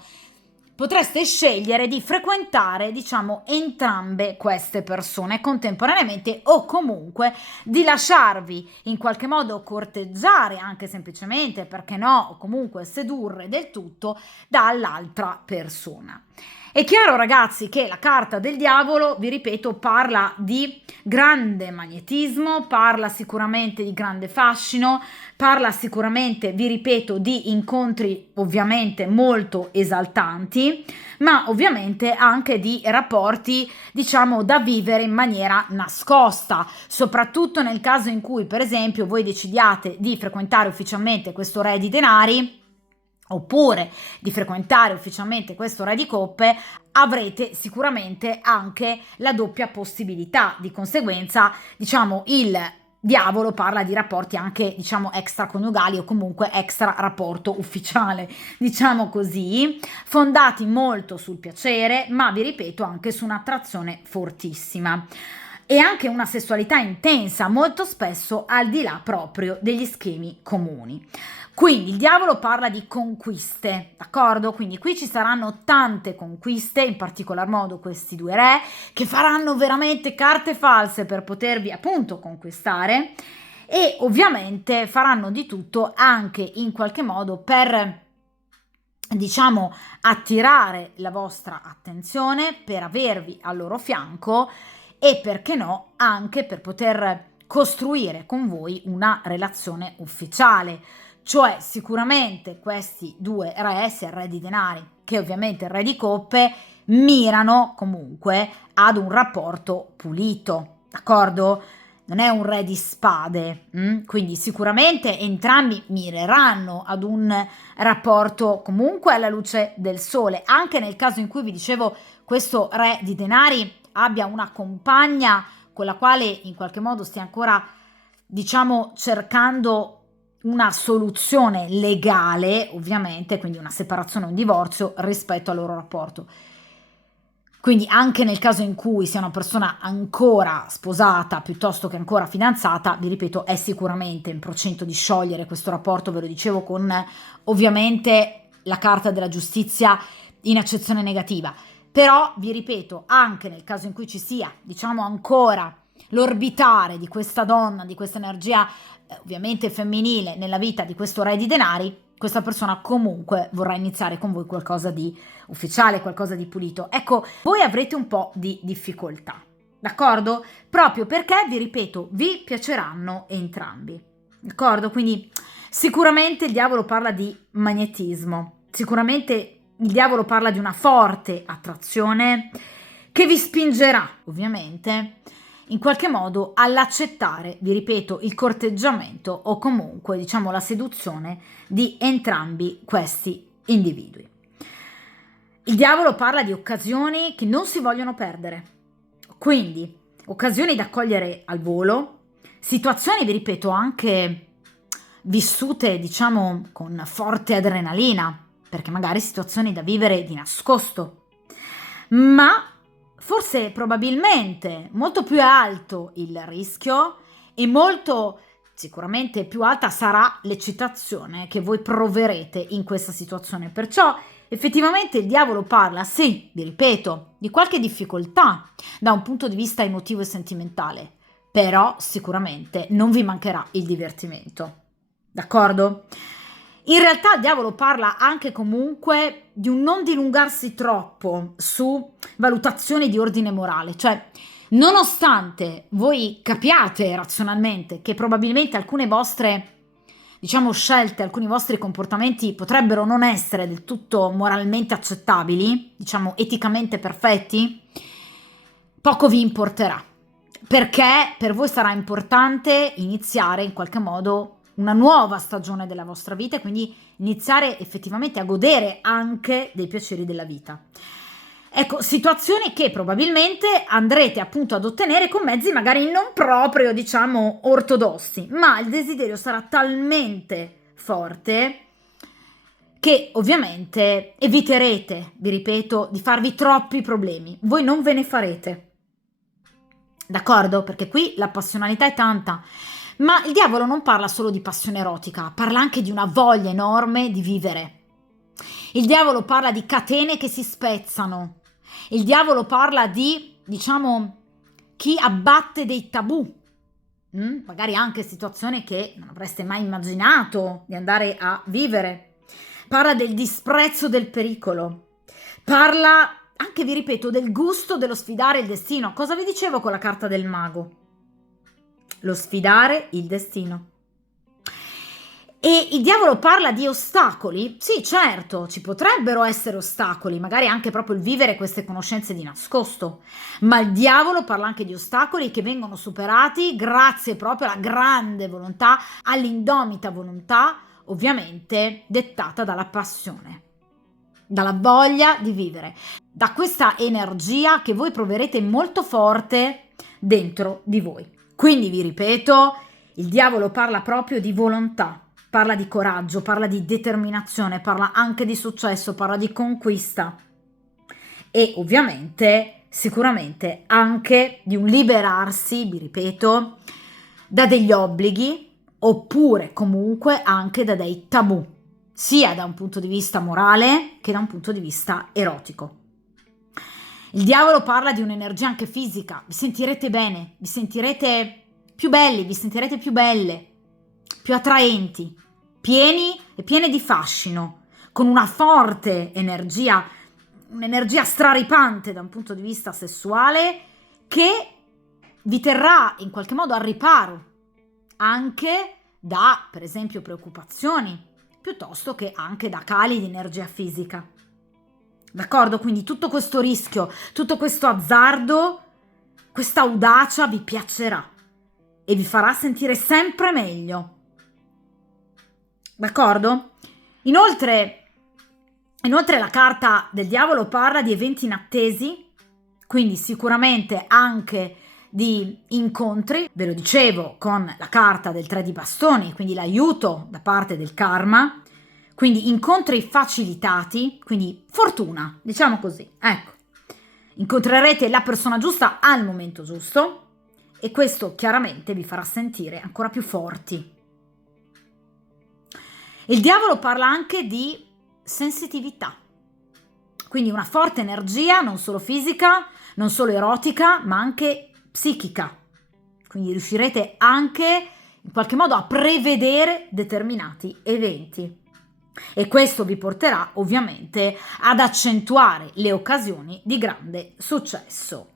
potreste scegliere di frequentare, diciamo, entrambe queste persone contemporaneamente, o comunque di lasciarvi in qualche modo corteggiare, anche semplicemente, perché no, o comunque sedurre del tutto dall'altra persona. È chiaro, ragazzi, che la carta del diavolo, vi ripeto, parla di grande magnetismo, parla sicuramente di grande fascino, parla sicuramente, vi ripeto, di incontri ovviamente molto esaltanti, ma ovviamente anche di rapporti, diciamo, da vivere in maniera nascosta, soprattutto nel caso in cui, per esempio, voi decidiate di frequentare ufficialmente questo re di denari, oppure di frequentare ufficialmente questo re di coppe, avrete sicuramente anche la doppia possibilità. Di conseguenza, diciamo, il diavolo parla di rapporti anche, diciamo, extraconiugali o comunque extra rapporto ufficiale, diciamo così, fondati molto sul piacere, ma vi ripeto anche su un'attrazione fortissima e anche una sessualità intensa, molto spesso al di là proprio degli schemi comuni. Quindi il diavolo parla di conquiste, d'accordo? Quindi qui ci saranno tante conquiste, in particolar modo questi due re, che faranno veramente carte false per potervi appunto conquistare, e ovviamente faranno di tutto anche in qualche modo per, diciamo, attirare la vostra attenzione, per avervi al loro fianco e, perché no, anche per poter costruire con voi una relazione ufficiale. Cioè sicuramente questi due re, sia il re di denari che ovviamente il re di coppe, mirano comunque ad un rapporto pulito, d'accordo? Non è un re di spade, quindi sicuramente entrambi mireranno ad un rapporto comunque alla luce del sole, anche nel caso in cui vi dicevo questo re di denari abbia una compagna con la quale in qualche modo stia ancora, diciamo, cercando una soluzione legale, ovviamente, quindi una separazione o un divorzio rispetto al loro rapporto. Quindi anche nel caso in cui sia una persona ancora sposata piuttosto che ancora fidanzata, vi ripeto, è sicuramente in procinto di sciogliere questo rapporto, ve lo dicevo, con ovviamente la carta della giustizia in accezione negativa. Però vi ripeto, anche nel caso in cui ci sia, diciamo, ancora l'orbitare di questa donna, di questa energia ovviamente femminile nella vita di questo re di denari, questa persona comunque vorrà iniziare con voi qualcosa di ufficiale, qualcosa di pulito. Ecco, voi avrete un po' di difficoltà, d'accordo? Proprio perché, vi ripeto, vi piaceranno entrambi, d'accordo? Quindi sicuramente il diavolo parla di magnetismo, sicuramente il diavolo parla di una forte attrazione che vi spingerà, ovviamente, in qualche modo all'accettare, vi ripeto, il corteggiamento o comunque, diciamo, la seduzione di entrambi questi individui. Il diavolo parla di occasioni che non si vogliono perdere, quindi occasioni da cogliere al volo, situazioni, vi ripeto, anche vissute, diciamo, con forte adrenalina, perché magari situazioni da vivere di nascosto, ma forse probabilmente molto più alto il rischio e molto sicuramente più alta sarà l'eccitazione che voi proverete in questa situazione. Perciò effettivamente il diavolo parla, sì, vi ripeto, di qualche difficoltà da un punto di vista emotivo e sentimentale, però sicuramente non vi mancherà il divertimento. D'accordo? In realtà il diavolo parla anche comunque di un non dilungarsi troppo su valutazioni di ordine morale, cioè nonostante voi capiate razionalmente che probabilmente alcune vostre, diciamo, scelte, alcuni vostri comportamenti potrebbero non essere del tutto moralmente accettabili, diciamo eticamente perfetti, poco vi importerà, perché per voi sarà importante iniziare in qualche modo una nuova stagione della vostra vita e quindi iniziare effettivamente a godere anche dei piaceri della vita. Ecco, situazioni che probabilmente andrete appunto ad ottenere con mezzi magari non proprio, diciamo, ortodossi, ma il desiderio sarà talmente forte che ovviamente eviterete, vi ripeto, di farvi troppi problemi. Voi non ve ne farete. D'accordo? Perché qui la passionalità è tanta. Ma il diavolo non parla solo di passione erotica, parla anche di una voglia enorme di vivere. Il diavolo parla di catene che si spezzano. Il diavolo parla di, diciamo, chi abbatte dei tabù. Magari anche situazioni che non avreste mai immaginato di andare a vivere. Parla del disprezzo del pericolo. Parla anche, vi ripeto, del gusto dello sfidare il destino. Cosa vi dicevo con la carta del mago? Lo sfidare il destino. E il diavolo parla di ostacoli? Sì, certo, ci potrebbero essere ostacoli, magari anche proprio il vivere queste conoscenze di nascosto, ma il diavolo parla anche di ostacoli che vengono superati grazie proprio alla grande volontà, all'indomita volontà, ovviamente dettata dalla passione, dalla voglia di vivere, da questa energia che voi proverete molto forte dentro di voi. Quindi vi ripeto, il diavolo parla proprio di volontà, parla di coraggio, parla di determinazione, parla anche di successo, parla di conquista e ovviamente, sicuramente anche di un liberarsi, vi ripeto, da degli obblighi oppure comunque anche da dei tabù, sia da un punto di vista morale che da un punto di vista erotico. Il diavolo parla di un'energia anche fisica, vi sentirete bene, vi sentirete più belli, vi sentirete più belle, più attraenti, pieni e piene di fascino, con una forte energia, un'energia straripante da un punto di vista sessuale che vi terrà in qualche modo al riparo anche da, per esempio, preoccupazioni, piuttosto che anche da cali di energia fisica. D'accordo? Quindi tutto questo rischio, tutto questo azzardo, questa audacia vi piacerà e vi farà sentire sempre meglio. D'accordo? Inoltre la carta del diavolo parla di eventi inattesi, quindi sicuramente anche di incontri, ve lo dicevo con la carta del 3 di bastoni, quindi l'aiuto da parte del karma, quindi incontri facilitati, quindi fortuna, diciamo così, ecco. Incontrerete la persona giusta al momento giusto e questo chiaramente vi farà sentire ancora più forti. Il diavolo parla anche di sensitività, quindi una forte energia non solo fisica, non solo erotica, ma anche psichica. Quindi riuscirete anche in qualche modo a prevedere determinati eventi. E questo vi porterà ovviamente ad accentuare le occasioni di grande successo.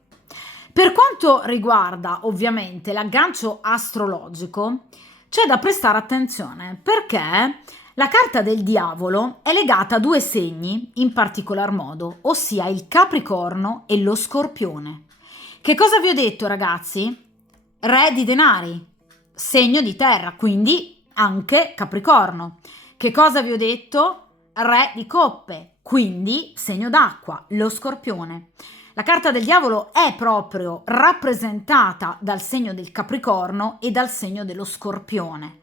Per quanto riguarda ovviamente l'aggancio astrologico, c'è da prestare attenzione perché la carta del diavolo è legata a due segni in particolar modo, ossia il Capricorno e lo Scorpione. Che cosa vi ho detto, ragazzi? Re di denari, segno di terra, quindi anche Capricorno. Che cosa vi ho detto? Re di coppe, quindi segno d'acqua, lo Scorpione. La carta del diavolo è proprio rappresentata dal segno del Capricorno e dal segno dello Scorpione.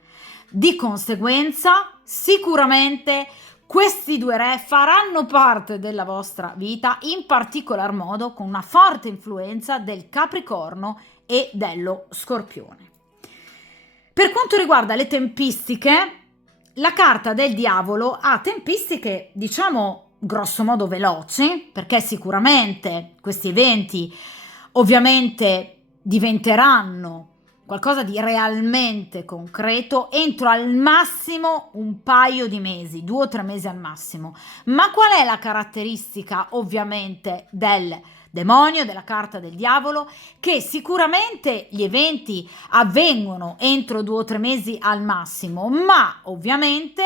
Di conseguenza, sicuramente questi due re faranno parte della vostra vita, in particolar modo con una forte influenza del Capricorno e dello Scorpione. Per quanto riguarda le tempistiche, la carta del diavolo ha tempistiche, diciamo, grosso modo veloci, perché sicuramente questi eventi ovviamente diventeranno qualcosa di realmente concreto entro al massimo un paio di mesi, 2 o 3 mesi al massimo. Ma qual è la caratteristica ovviamente del demonio, della carta del diavolo? Che sicuramente gli eventi avvengono entro 2 o 3 mesi al massimo, ma ovviamente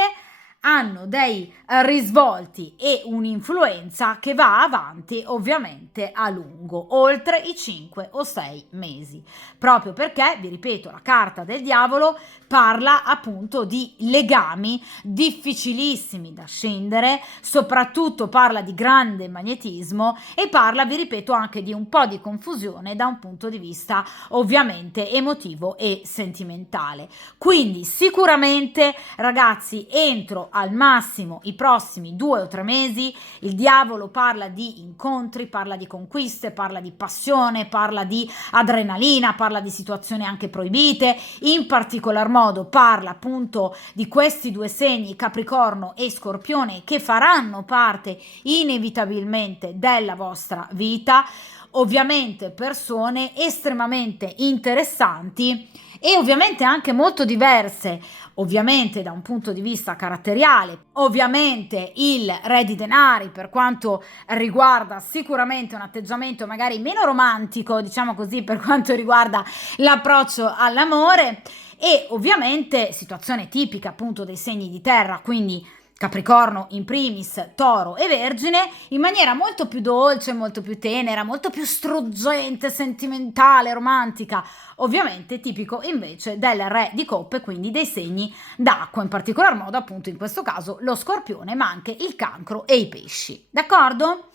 hanno dei risvolti e un'influenza che va avanti ovviamente a lungo, oltre i 5 o 6 mesi, proprio perché, vi ripeto, la carta del diavolo parla appunto di legami difficilissimi da scendere, soprattutto parla di grande magnetismo e parla, vi ripeto, anche di un po' di confusione da un punto di vista ovviamente emotivo e sentimentale. Quindi sicuramente, ragazzi, entro al massimo i prossimi 2 o 3 mesi il diavolo parla di incontri, parla di conquiste, parla di passione, parla di adrenalina, parla di situazioni anche proibite, in particolar modo parla appunto di questi 2 segni, Capricorno e Scorpione, che faranno parte inevitabilmente della vostra vita, ovviamente persone estremamente interessanti e ovviamente anche molto diverse, ovviamente da un punto di vista caratteriale. Ovviamente il re di denari, per quanto riguarda sicuramente un atteggiamento magari meno romantico, diciamo così, per quanto riguarda l'approccio all'amore, e ovviamente situazione tipica appunto dei segni di terra, quindi Capricorno in primis, Toro e Vergine, in maniera molto più dolce, molto più tenera, molto più struggente, sentimentale, romantica, ovviamente tipico invece del re di coppe, quindi dei segni d'acqua, in particolar modo appunto in questo caso lo Scorpione, ma anche il Cancro e i Pesci, d'accordo?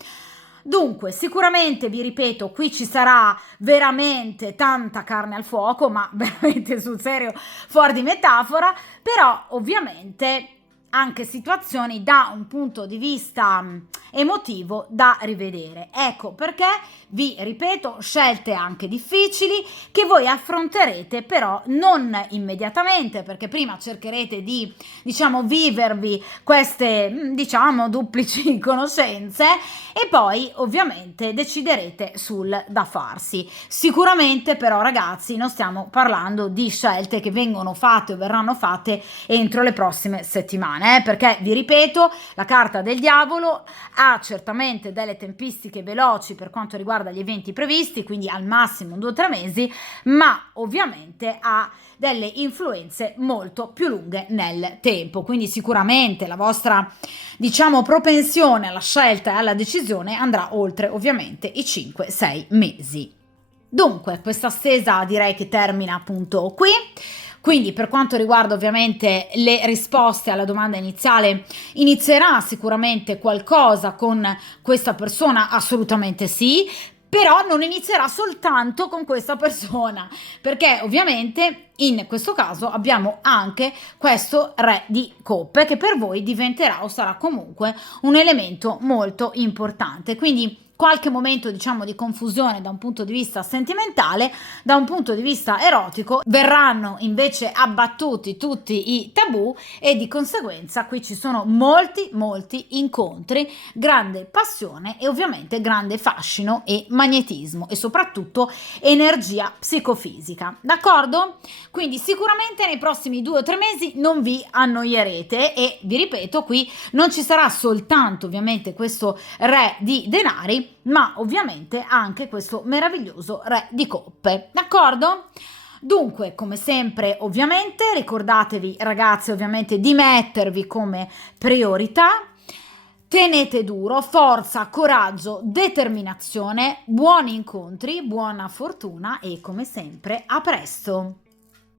Dunque, sicuramente vi ripeto, qui ci sarà veramente tanta carne al fuoco, ma veramente sul serio, fuori di metafora, però ovviamente anche situazioni da un punto di vista emotivo da rivedere. Ecco perché vi ripeto, scelte anche difficili che voi affronterete però non immediatamente, perché prima cercherete di, diciamo, vivervi queste, diciamo, duplici conoscenze e poi ovviamente deciderete sul da farsi. Sicuramente però, ragazzi, non stiamo parlando di scelte che vengono fatte o verranno fatte entro le prossime settimane, perché vi ripeto, la carta del diavolo ha certamente delle tempistiche veloci per quanto riguarda gli eventi previsti, quindi al massimo 2 o 3 mesi, ma ovviamente ha delle influenze molto più lunghe nel tempo, quindi sicuramente la vostra, diciamo, propensione alla scelta e alla decisione andrà oltre ovviamente i 5-6 mesi. Dunque, questa stesa direi che termina appunto qui. Quindi per quanto riguarda ovviamente le risposte alla domanda iniziale, inizierà sicuramente qualcosa con questa persona? Assolutamente sì, però non inizierà soltanto con questa persona, perché ovviamente in questo caso abbiamo anche questo re di coppe che per voi diventerà o sarà comunque un elemento molto importante. Quindi qualche momento, diciamo, di confusione da un punto di vista sentimentale, da un punto di vista erotico verranno invece abbattuti tutti i tabù e di conseguenza qui ci sono molti incontri, grande passione e ovviamente grande fascino e magnetismo e soprattutto energia psicofisica, d'accordo? Quindi sicuramente nei prossimi 2 o 3 mesi non vi annoierete e vi ripeto, qui non ci sarà soltanto ovviamente questo re di denari, ma ovviamente anche questo meraviglioso re di coppe, d'accordo? Dunque, come sempre, ovviamente, ricordatevi, ragazzi, ovviamente di mettervi come priorità. Tenete duro, forza, coraggio, determinazione, buoni incontri, buona fortuna e come sempre a presto!